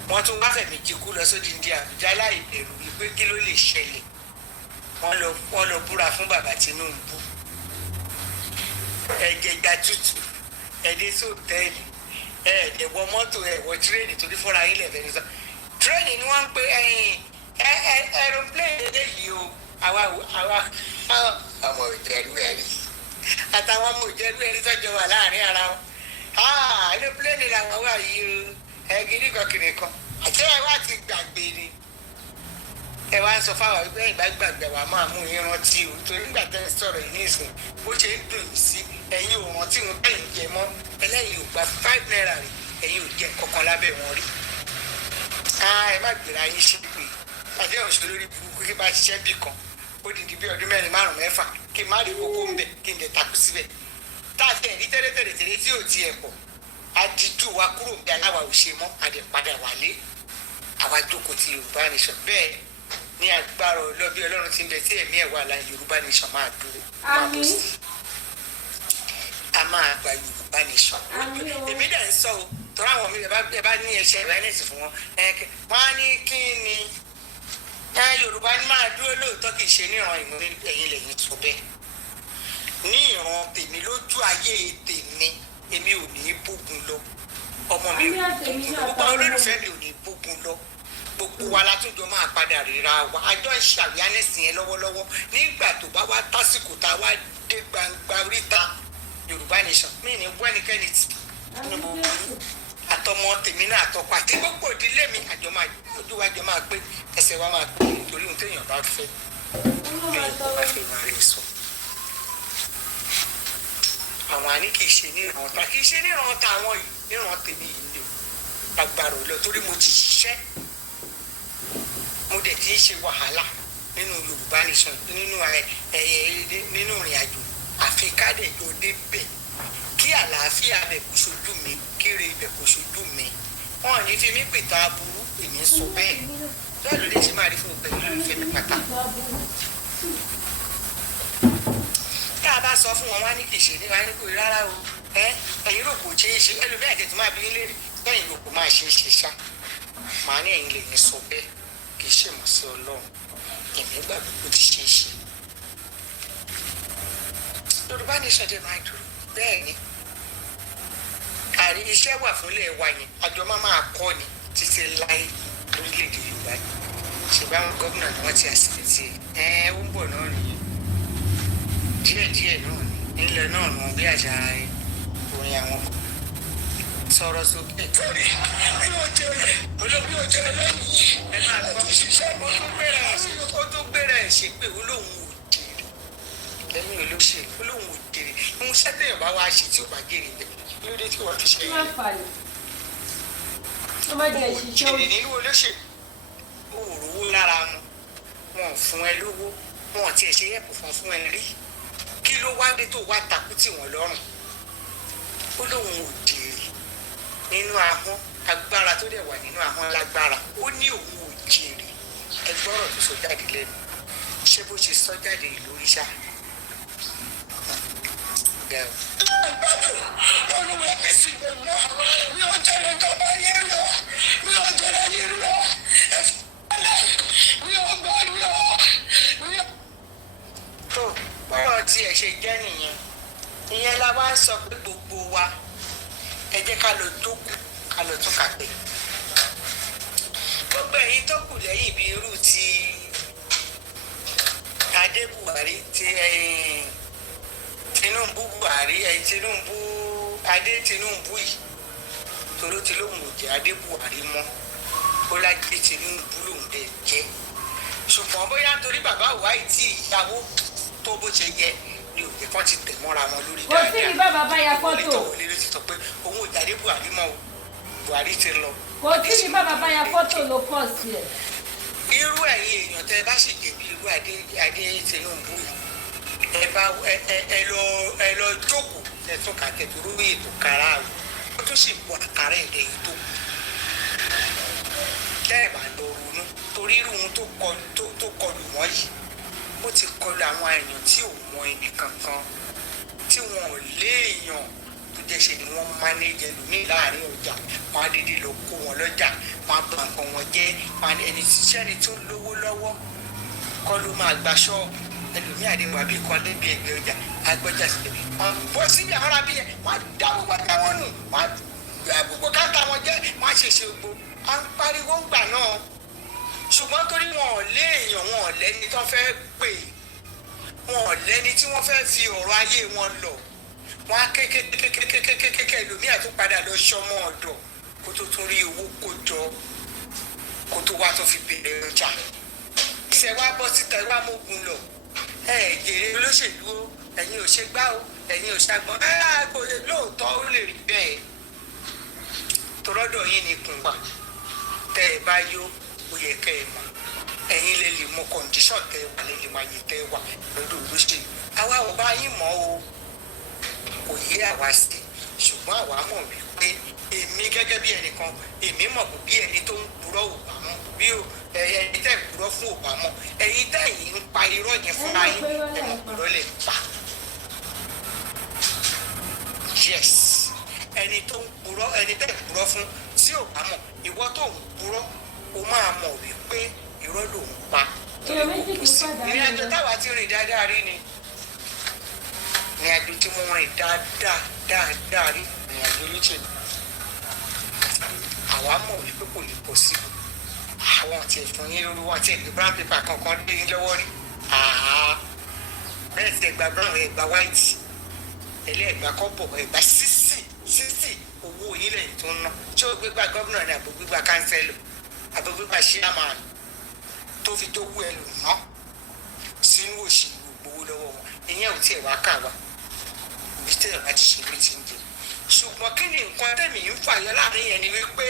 wọ́n tún wá fẹ̀mí jíkú lọ sódì ní Àbújá láì bẹ̀rù wípé kí ló lè ṣẹlẹ̀ wọ́n lọ búra fún bàbá Tinubu ẹ̀jẹ̀gbà tútù ẹ̀dẹ́ sọ́tẹ́ẹ̀lì ẹ̀ẹ́dẹ̀wọ̀ mọ́tò ẹ̀wọ̀ tírẹ́ẹ̀nì torí fúnra yín lẹ̀fẹ̀ ní sọ tírẹ́ẹ̀nì ni wọ́n ń pe aeroplane eléyìí o àwa ọmọ ìjẹ́rú ẹ̀rí àtàwọn ọmọ ìjẹ́rú ẹ̀rí tọ́jọ́ wà láàrin ara wọn aeroplane làwọn wà yìí o ẹ̀gírí kọkìnrin kan àti ẹ̀ wá ti gbàgbé ni ẹ wá ń sọ fáwọn ẹgbẹ́ ìgbà gbàgbé wa máa mú yín rántí o torí nígbà tẹ́ ẹ sọ̀rọ̀ yìí nísìn bó ṣe ń dùn yìí sí ẹ̀yin ò rántí wọn bẹ́ẹ̀ jẹ mọ́ ẹlẹ́yin ò gba 5 naira rí ẹ̀yin ò jẹ kankan lábẹ́ wọn rí ẹ má gbéra yín ṣe pé àti ẹ̀ òṣèlú lórí burúkú kí bá ṣiṣẹ́ bì kan ó di bí ọdún 4 5 mẹ́fà kí n má rí kókó ń bẹ̀ kí n lè takú síbẹ̀ tá a tẹ̀ ní tẹ́lẹ̀tẹ́lẹ̀ tí ò tiẹ̀ pọ̀ adídú wa kúrò bí aláwa ò ṣe mọ́ àdẹ̀padà wálé àwa jókòó ti Yorùbá nation bẹ́ẹ̀ ní agbára ọlọ́bí Ọlọ́run ti ń bẹ tí ẹ̀mí ẹ̀ wà láyé Yorùbá nation máa dúró máa bọ̀ sí a máa gba Yorùbá nation èmi dẹ̀ ń sọ o tọ́ra àwọn mi ẹ bá ní ẹ̀ṣẹ̀ ìrẹ́nẹ̀sì fún wọn wọ́n á ní kí ni Yorùbá ní máa dúró lóòótọ́ kì í ṣe níran ìmú ẹ̀yìn lẹ́yìn tó bẹ́ẹ̀ ní ìran tèmi lójú ayé tèmi èmi ò ní bógun lọ ọmọ mi ò ní bógun lọ gbogbo olólùfẹ́ mi ò ní bógun lọ gbogbo wa la tún jọ máa padà ríra wa àjọ ìṣàwíyánẹ́sìn yẹn lọ́wọ́lọ́wọ́ nígbà tó bá wá tásìkò tá a wá dé gbangba oríta Yorùbá nation mí ní wẹ́nikẹ́ni tì ní gbogbo àtọmọ tèmi náà àtọkọ àti gbogbo ìdílé mi àjọ máa ojú wa jọ máa pé ẹsẹ̀ wa máa pé nítorí ohun téèyàn bá fẹ́ lẹ́yìn tó bá fẹ́ máa rí sọ. àwọn àní kì í ṣe níran ta kì í ṣe níran ta àwọn yìí níran tèmi yìí ni o agbára ò lọ torí mo ti ṣiṣẹ́ mo dẹ̀ ti ń ṣe wàhálà nínú Yorùbá nation nínú ìrìn àjò àfi káàdì ìjọ débẹ̀ kí àlàáfíà bẹ̀ kó ṣojú mi kíre ibẹ̀ kó ṣojú mi wọn ò ní fi mí pètà aburú èmi ń sọ bẹ́ẹ̀ bẹ́ẹ̀ ló lè ṣe máa rí fún ọgbẹ́ ìlú ìfẹ́ mi pátá. tá a bá sọ fún wọn wá ní kì í ṣe ní wá ní kò rárá o ẹ̀yin rò kò ṣe é ṣe ẹlòmíràn tètè máa bí nílé bẹ́ẹ̀ rò kò máa ṣe é ṣe ṣá màá ní ẹ̀yin lè ní sọ bẹ́ẹ̀ kì í ṣèmọ̀ sí Ọlọ́run èmi gbàgbọ́ kó ti ṣe é ṣe. Yorùbá nation dé máa dúró bẹ́ẹ̀ ni àrí iṣẹ́ wà fúnlẹ̀ wa yẹn àjọ máa kọ́ ni títí láyé lórílẹ̀‐èdè Yorùbá yìí ṣùgbọ́n àwọn gómìnà ni wọ́n ti àṣìbìtì ó ń bọ̀ náà nìyẹn díẹ̀díẹ̀ náà ni ńlẹ̀ náà nù bí àṣà orin àwọn kan sọ̀rọ̀ sókè. torí mi ò jẹrẹ olóbi ò jẹrẹ lẹ́yìn yìí ẹ máa gbọ́ ṣiṣẹ́ mi. ó tó gbéra ẹ̀ ṣe pé olóhùn ò jèrè lẹ́yìn olóṣèlú olóhùn ò jèrè ohun sẹ́tẹ̀yìn bá wá ṣe tí ò bá jèrè bẹ́ẹ̀ lóde tí wọ́n fi ṣe yẹn. jèrè nínú olóṣèlú òòrùwó lára mu wọn ò fún ẹ lówó wọn ò tiẹ̀ ṣe yẹ̀pù fún ẹ rí kí ló wá dé tó wá takú tì wọ́n lọ́rùn ó lóun ò jèrè nínú ahọ́n agbára tó dẹ̀ wà nínú ahọ́n lágbára ó ní òun ò jèrè ẹgbọ́rọ̀ tó sọ jáde lẹ́nu ṣé bó ṣe sọ jáde lórí ṣá ga o. Olúwa mi sì lè lọ mi ò jẹrẹ ìjọba yẹn lọ mi ò jẹrẹ yẹn lọ mi ò gbọ́ lọ mi ò. tó bọ́rọ̀ tí ẹ ṣe jẹ́ nìyẹn ìyẹn la wá ń sọ pé gbogbo wa ẹ jẹ́ ká lọ jókòó ká lọ tún kà pé gbogbo ẹ̀yin tó kù lẹ́yìn bíi irú ti Adé Buhari ti Tinubu Buhari Tinubu Adé Tinubu yìí toro ti lóun ò jẹ́ Adé Buhari mọ́ ó lájẹ Tinubu lòun dẹ̀ jẹ́ ṣùgbọ́n bóyá torí bàbá wa yìí tí ìyàwó tó bó ṣe yẹ ni òye kan ti tẹ̀ mọ́ra wọn lórí dáadáa. kò sí ní bàbá bá ya fọ́tò. onítọ̀wọ́ lè ti sọ pé òun ò jáde Buhari mọ́ o Buhari ti lọ. kò sí ní bàbá bá ya fọ́tò ló pọ̀ sí ẹ̀. irú ẹ̀yin èèyàn tẹ́ bá sì jẹ̀bi irú Adé Tinubu ẹ lọ jókòó ẹ̀sùn kàkẹ́tù lórí ètò kàrà o ó tún sì bọ̀ àkàrà ẹ̀dẹ̀ yìí tó tẹ́ ẹ̀ bá lọ ronú torí irú ohun tó kọlù wọ́n yìí ó ti kọlù àwọn èèyàn tí ò mọ ẹnì kankan tí wọn ò léèyàn tó jẹ́ ṣe ni wọ́n mánéjẹ lómi láàrin ọjà wọn á dédé lọ kó wọn lọ́jà wọn á bà nǹkan wọn jẹ́ wọn ẹni tíṣẹ́ni tó lówó lọ́wọ́ kọ́ ló máa gba ṣọ́ọ̀bù ẹlòmíì àdéhùn àbí kan débi ẹgbẹ́ ọjà agbọ́jà sílẹ̀ wọn bọ́ síbi àwọn arábí yẹn wọn á dá gbogbo ẹgbẹ́ wọn nù wọn á gbé gbogbo káńtà wọn jẹ́ wọn á ṣèṣe gbogbo à ń pariwo ń gbà náà ṣùgbọ́n torí wọn ò léèyàn wọn ò lẹ́ni tó fẹ́ pè wọn ò lẹ́ni tí wọ́n fẹ́ fi ọ̀rọ̀ ayé wọn lọ wọn á kékékékékékékékéké ẹlòmíì àti padà lọ ṣọmọ ọ̀dọ̀ kó tó tún rí owó kó jọ kó tó wá tó fi bẹ̀rẹ̀ ọjà ìṣẹ́ wa bọ́ síta wá mógun lọ jèrè olóṣèlú o ẹ̀yin ò ṣe gbá o ẹ̀yin ò ṣàgbọ́n kò lè lóòótọ́ ó lè rí bẹ́ẹ̀ tọ́lọ́dọ̀ yín ni kùn wà tẹ́ ẹ bá yó ó yẹ kẹ́ ẹ mọ̀ ẹ̀yin lè lè mọ kọ̀ǹdíṣọ̀n tẹ́ ẹ wà lè lè máa yẹ tẹ́ ẹ wà lọ́dọ̀ olóṣèlú àwa ò bá yín mọ̀ o kò yé àwa sí ṣùgbọ́n àwa mọ̀ wípé èmi gẹ́gẹ́ bí ẹnìkan èmi mọ̀ pé bí ẹni tó ń purọ́ ò bá mọ̀ bí ẹni tẹ́ ń purọ́ fún ò bá mọ̀ ẹ̀yin tẹ́ yìí ń pa irọ́ yẹn fúnra yín ẹ̀mọ̀ purọ́ lè pa yes ẹni tó ń purọ́ ẹni tẹ́ ń purọ́ fún tí ò bá mọ̀ ìwọ tó ń purọ́ o máa mọ̀ wípé irọ́ ló ń pa ìrìn àjò táwa ti rìn dáadáa rí ni ìrìn àjò tí mo rìn dáadáa rí ìrìn àjò olóṣèlú àwa mọ̀ wípé kò lè pọ̀ sí àwọn àti ẹ̀fọn yín lórí wọn àti ẹ̀gbẹ́ brown paper kankan dé yín lọ́wọ́ rí bẹ́ẹ̀ ti ẹ̀gbà brown ẹ̀gbà white ẹ̀gbà kọ́bọ̀ ẹ̀gbà sísì owó yín lẹ́yìn tó ń ná ṣé o gbégbá gómìnà ni àbò gbégbá kánsẹ́lò àbò gbégbá chairman tó fi tó wú ẹ lò ná sínú òṣèlú gbowó lọ́wọ́ wọn ìyẹn ò tiẹ̀ wá kà wá ibi tẹ́lẹ̀ bá ti ṣe mí ti ń jẹ ṣùgbọ́n kí ni nǹkan tẹ̀mí ń fàyọ láàrin yẹn ni wípé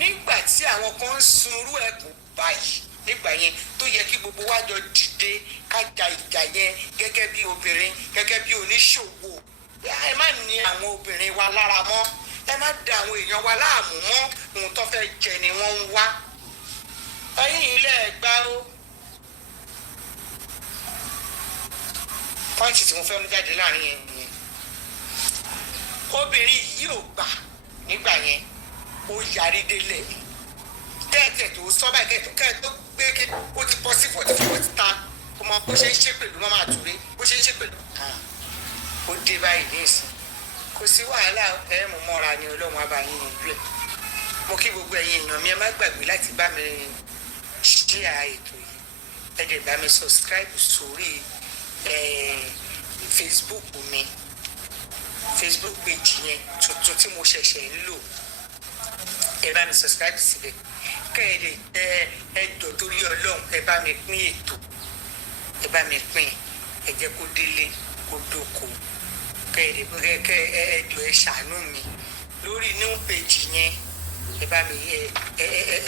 nígbà tí àwọn kan ń sunrú ẹ̀kún báyìí nígbà yẹn tó yẹ kí gbogbo wa jọ dìde ká ja ìjà yẹn gẹ́gẹ́ bí obìnrin gẹ́gẹ́ bí oníṣòwò ẹ má ní àwọn obìnrin wa lára mọ́ ẹ má da àwọn èèyàn wa láàmú mọ́ ohun tó fẹ́ jẹ ni wọ́n ń wá ẹ̀yin ilé ẹ̀gbá ó pọ́ǹtì tí mo fẹ́ mú jáde láàrin yẹn nìyẹn obìnrin yìí ò gbà nígbà yẹn ó yarí délẹ̀ tẹ́ẹ̀tẹ̀ tó sọ́bà kẹ́ẹ̀ tó gbé ké ó ti bọ́ sí 44 ta ó mọ bó ṣe ń ṣe pẹ̀lú mọ́ máa túre bó ṣe ń ṣe pẹ̀lú ó dé báyìí ní ìsìn kò sí wàhálà ẹ mú mọ́ra ni ọlọ́run abàyín níjú ẹ̀ mo kí gbogbo ẹ̀yin èèyàn mi ẹ má gbàgbé láti bá mi share ètò yìí ẹ dẹ̀ bá mi subscribe sórí Facebook mi Facebook page yẹn tuntun tí mo ṣẹ̀ṣẹ̀ ń lò ẹ bá mi subscribe síbẹ̀ kẹ́ ẹ lè ẹ jọ torí ọlọ́run ẹ bá mi pín ètò ẹ bá mi pín ẹ jẹ́ kó délé kó dóko kẹ́ ẹ jọ ẹ ṣàánú mi lórí new page yẹn ẹ bá mi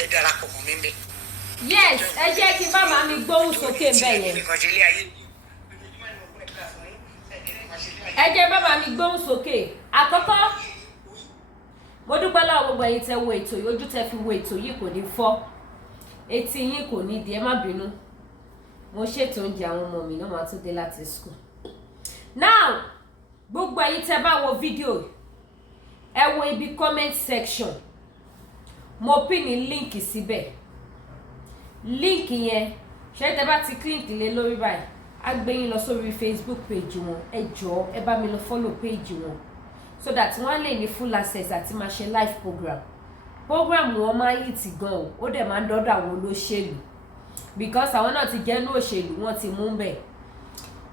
ẹ darapọ̀ mọ́ mi bẹ́ẹ̀. yes ẹ jẹ́ kí bàbá mi gbóhùn sókè bẹ́ẹ̀ yẹn. ẹ jẹ́ bàbá mi gbóhùn sókè àkọ́kọ́ mo dúpẹ́ lọ́wọ́ gbogbo ẹ̀yin tẹ́ wo ètò yìí ojú tẹ́ fi wo ètò yìí kò ní fọ́ etí yín kò ní di ẹ má bínú mo ṣètò oúnjẹ àwọn ọmọ mi náà máa tún dé láti school now gbogbo ẹ̀yin tẹ́ bá wo fídíò ẹ wo ibi comment section mo pin ní link síbẹ̀. Link yẹn ṣé tẹ́ bá ti click lé lórí báyìí á gbé yín lọ sórí Facebook page wọn. Ẹ jọ̀ọ́ ẹ bá mi lọ follow page wọn so that wọ́n lè ní full access àti máa ṣe live program wọn máa yìí ti gan o, ó dẹ̀ máa ń dọ́dọ̀ àwọn olóṣèlú because àwọn náà ti jẹ́nu òṣèlú, wọ́n ti mú bẹ̀,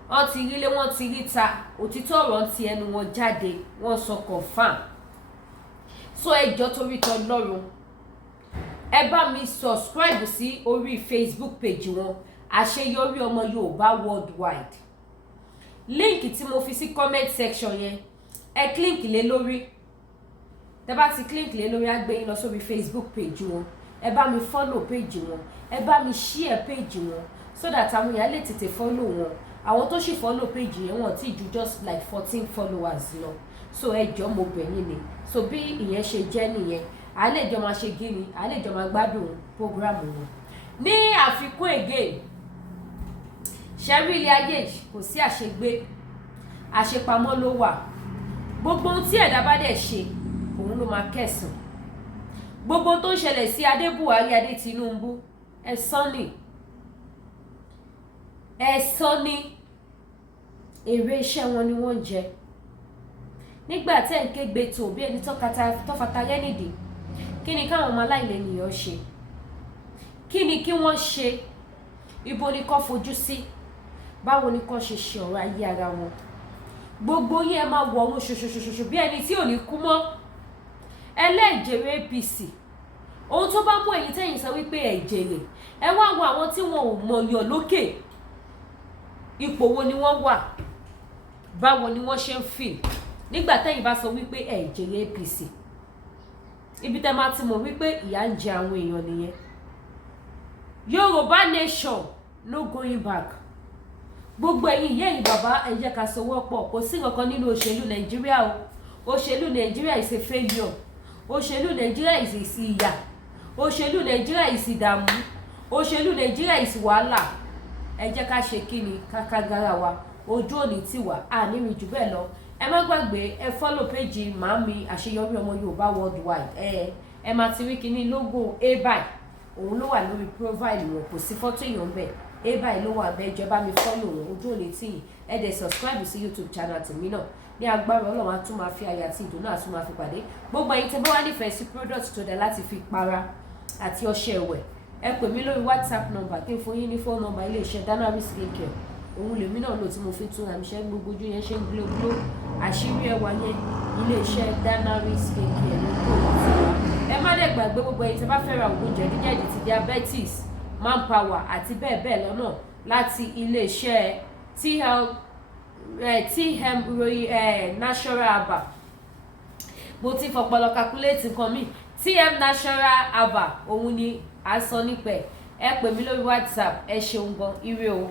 wọ́n ti rí lé, wọ́n ti rí ta, òtítọ́ ọ̀rọ̀ ti ẹnu wọn jáde, wọ́n sọ confam. So ẹ jọ̀ọ́ torí t'Ọlọ́run ẹ bá mi subscribe sí orí Facebook page wọn Àṣeyọrí Ọmọ Yorùbá Worldwide. Link tí mo fi sí comment section yẹn ẹ click lé lórí. Tẹ́ bá ti click lé lórí á gbé yín lọ sórí Facebook page wọn. Ẹ bá mi follow page wọn, ẹ bá mi share page wọn so that àwọn èèyàn lè tètè follow wọn. Àwọn tó sì follow page yẹn wọ́n ti ju just like 14 followers lọ. So ẹ jọ̀ọ́ mo bẹ̀ yín ni. So bí ìyẹn ṣe jẹ́ nìyẹn, a lè jọ máa ṣe gíní, a lè jọ máa gbádùn program wọn. Ní àfikún again, ṣẹ́rí ilé ayé yìí kò sí àṣegbé, àṣepamọ́ ló wà. Gbogbo ohun tí ẹ̀dá bá dẹ̀ ṣe òun ló máa kẹ̀san. Gbogbo ohun tó ń ṣẹlẹ̀ sí Adé Buhari, Adé Tinubu, ẹ̀san ni, ẹ̀san ni, èrè iṣẹ́ wọn ni wọ́n ń jẹ. Nígbà tẹ́ ń kégbe tó bí ẹni tọ́fata yẹ́nìdì, kí ni káwọn ọmọ aláìlẹ́nìyàn ṣe? Kí ni kí wọ́n ṣe? Ibo ni kọ́ fojú sí? Báwo ni kọ́ ṣe ṣe ọ̀rọ̀ ayé ara wọn? Gbogbo yín ẹ máa wọ̀ ọ̀run ṣoṣoṣoṣo bí ẹni tí ò ní kú mọ́. Ẹlẹ́jẹ̀rẹ̀ APC, ohun tó bá mú ẹ̀yin tẹ́yìn sọ wípé ẹ̀jẹ̀rẹ̀, ẹ wá wo àwọn tí wọn ò mọ̀yàn lókè, ipò wo ni wọ́n wà, báwo ni wọ́n ṣe ń feel nígbà tẹ́yìn bá sọ wípé ẹ̀jẹ̀rẹ̀ APC. Ibi tẹ́ máa ti mọ̀ wípé ìyà ń jẹ àwọn èèyàn nìyẹn. Yorùbá nation no going back. Gbogbo ẹ̀yin ìyá ẹ̀yin bàbá ẹ jẹ́ ká sowọ́pọ̀, kò sí nǹkan nínú òṣèlú Nàìjíríà o. Òṣèlú Nàìjíríà is a failure. Òṣèlú Nàìjíríà is ìyà. Òṣèlú Nàìjíríà is ìdààmú. Òṣèlú Nàìjíríà is wàhálà. Ẹ jẹ́ ká ṣe kíni kákágára wa, ojú òní tiwa, àníri jù bẹ́ẹ̀ lọ. Ẹ má gbàgbé ẹ follow page màámi Àṣeyọrí Ọmọ Yorùbá Worldwide. Ẹ máa ti rí kíní logo ABY, òun ló wà lórí profile wọn, kò sí fọ́tò èèyàn bẹ́ẹ̀. ABY ló wà bẹ́ẹ̀, jọba mi follow wọn, ojú òní tì. Ẹ dẹ̀ subscribe sí YouTube channel tèmi náà. Ní agbára Ọlọ́run á tún máa fi ayọ̀ àti ìdùnnú àti máa fi pàdé. Gbogbo ẹ̀yin tẹ́ bá wá nífẹ̀ẹ́ sí product tó dá láti fi para àti ọṣẹ ẹ̀wẹ̀, ẹ pè mí lórí WhatsApp number kí n fún yín ní phone number ilé-iṣẹ́ Danari Skincare. Òun lèmi náà lò tí mo fi tún àmì iṣẹ́ gbogbo ojú yẹn ṣe ń glow àṣírí ẹwà yẹn, ilé-iṣẹ́ Danari Skincare ló kó wọn fún wa. Ẹ má dẹ̀ gbàgbé gbogbo ẹ̀yin tẹ́ bá fẹ́ ra òògùn jẹ̀díjẹ̀dí ti diabetes, manpower àti bẹ́ẹ̀ bẹ́ẹ̀ lọ́nà láti ilé-iṣẹ́ TM Natural Herbal. Mo ti fọpọlọ calculate nǹkan mi. TM Natural Herbal òun ni à ń sọ nípa ẹ̀. Ẹ pè mí lórí WhatsApp. Ẹ ṣeun gan, ire o.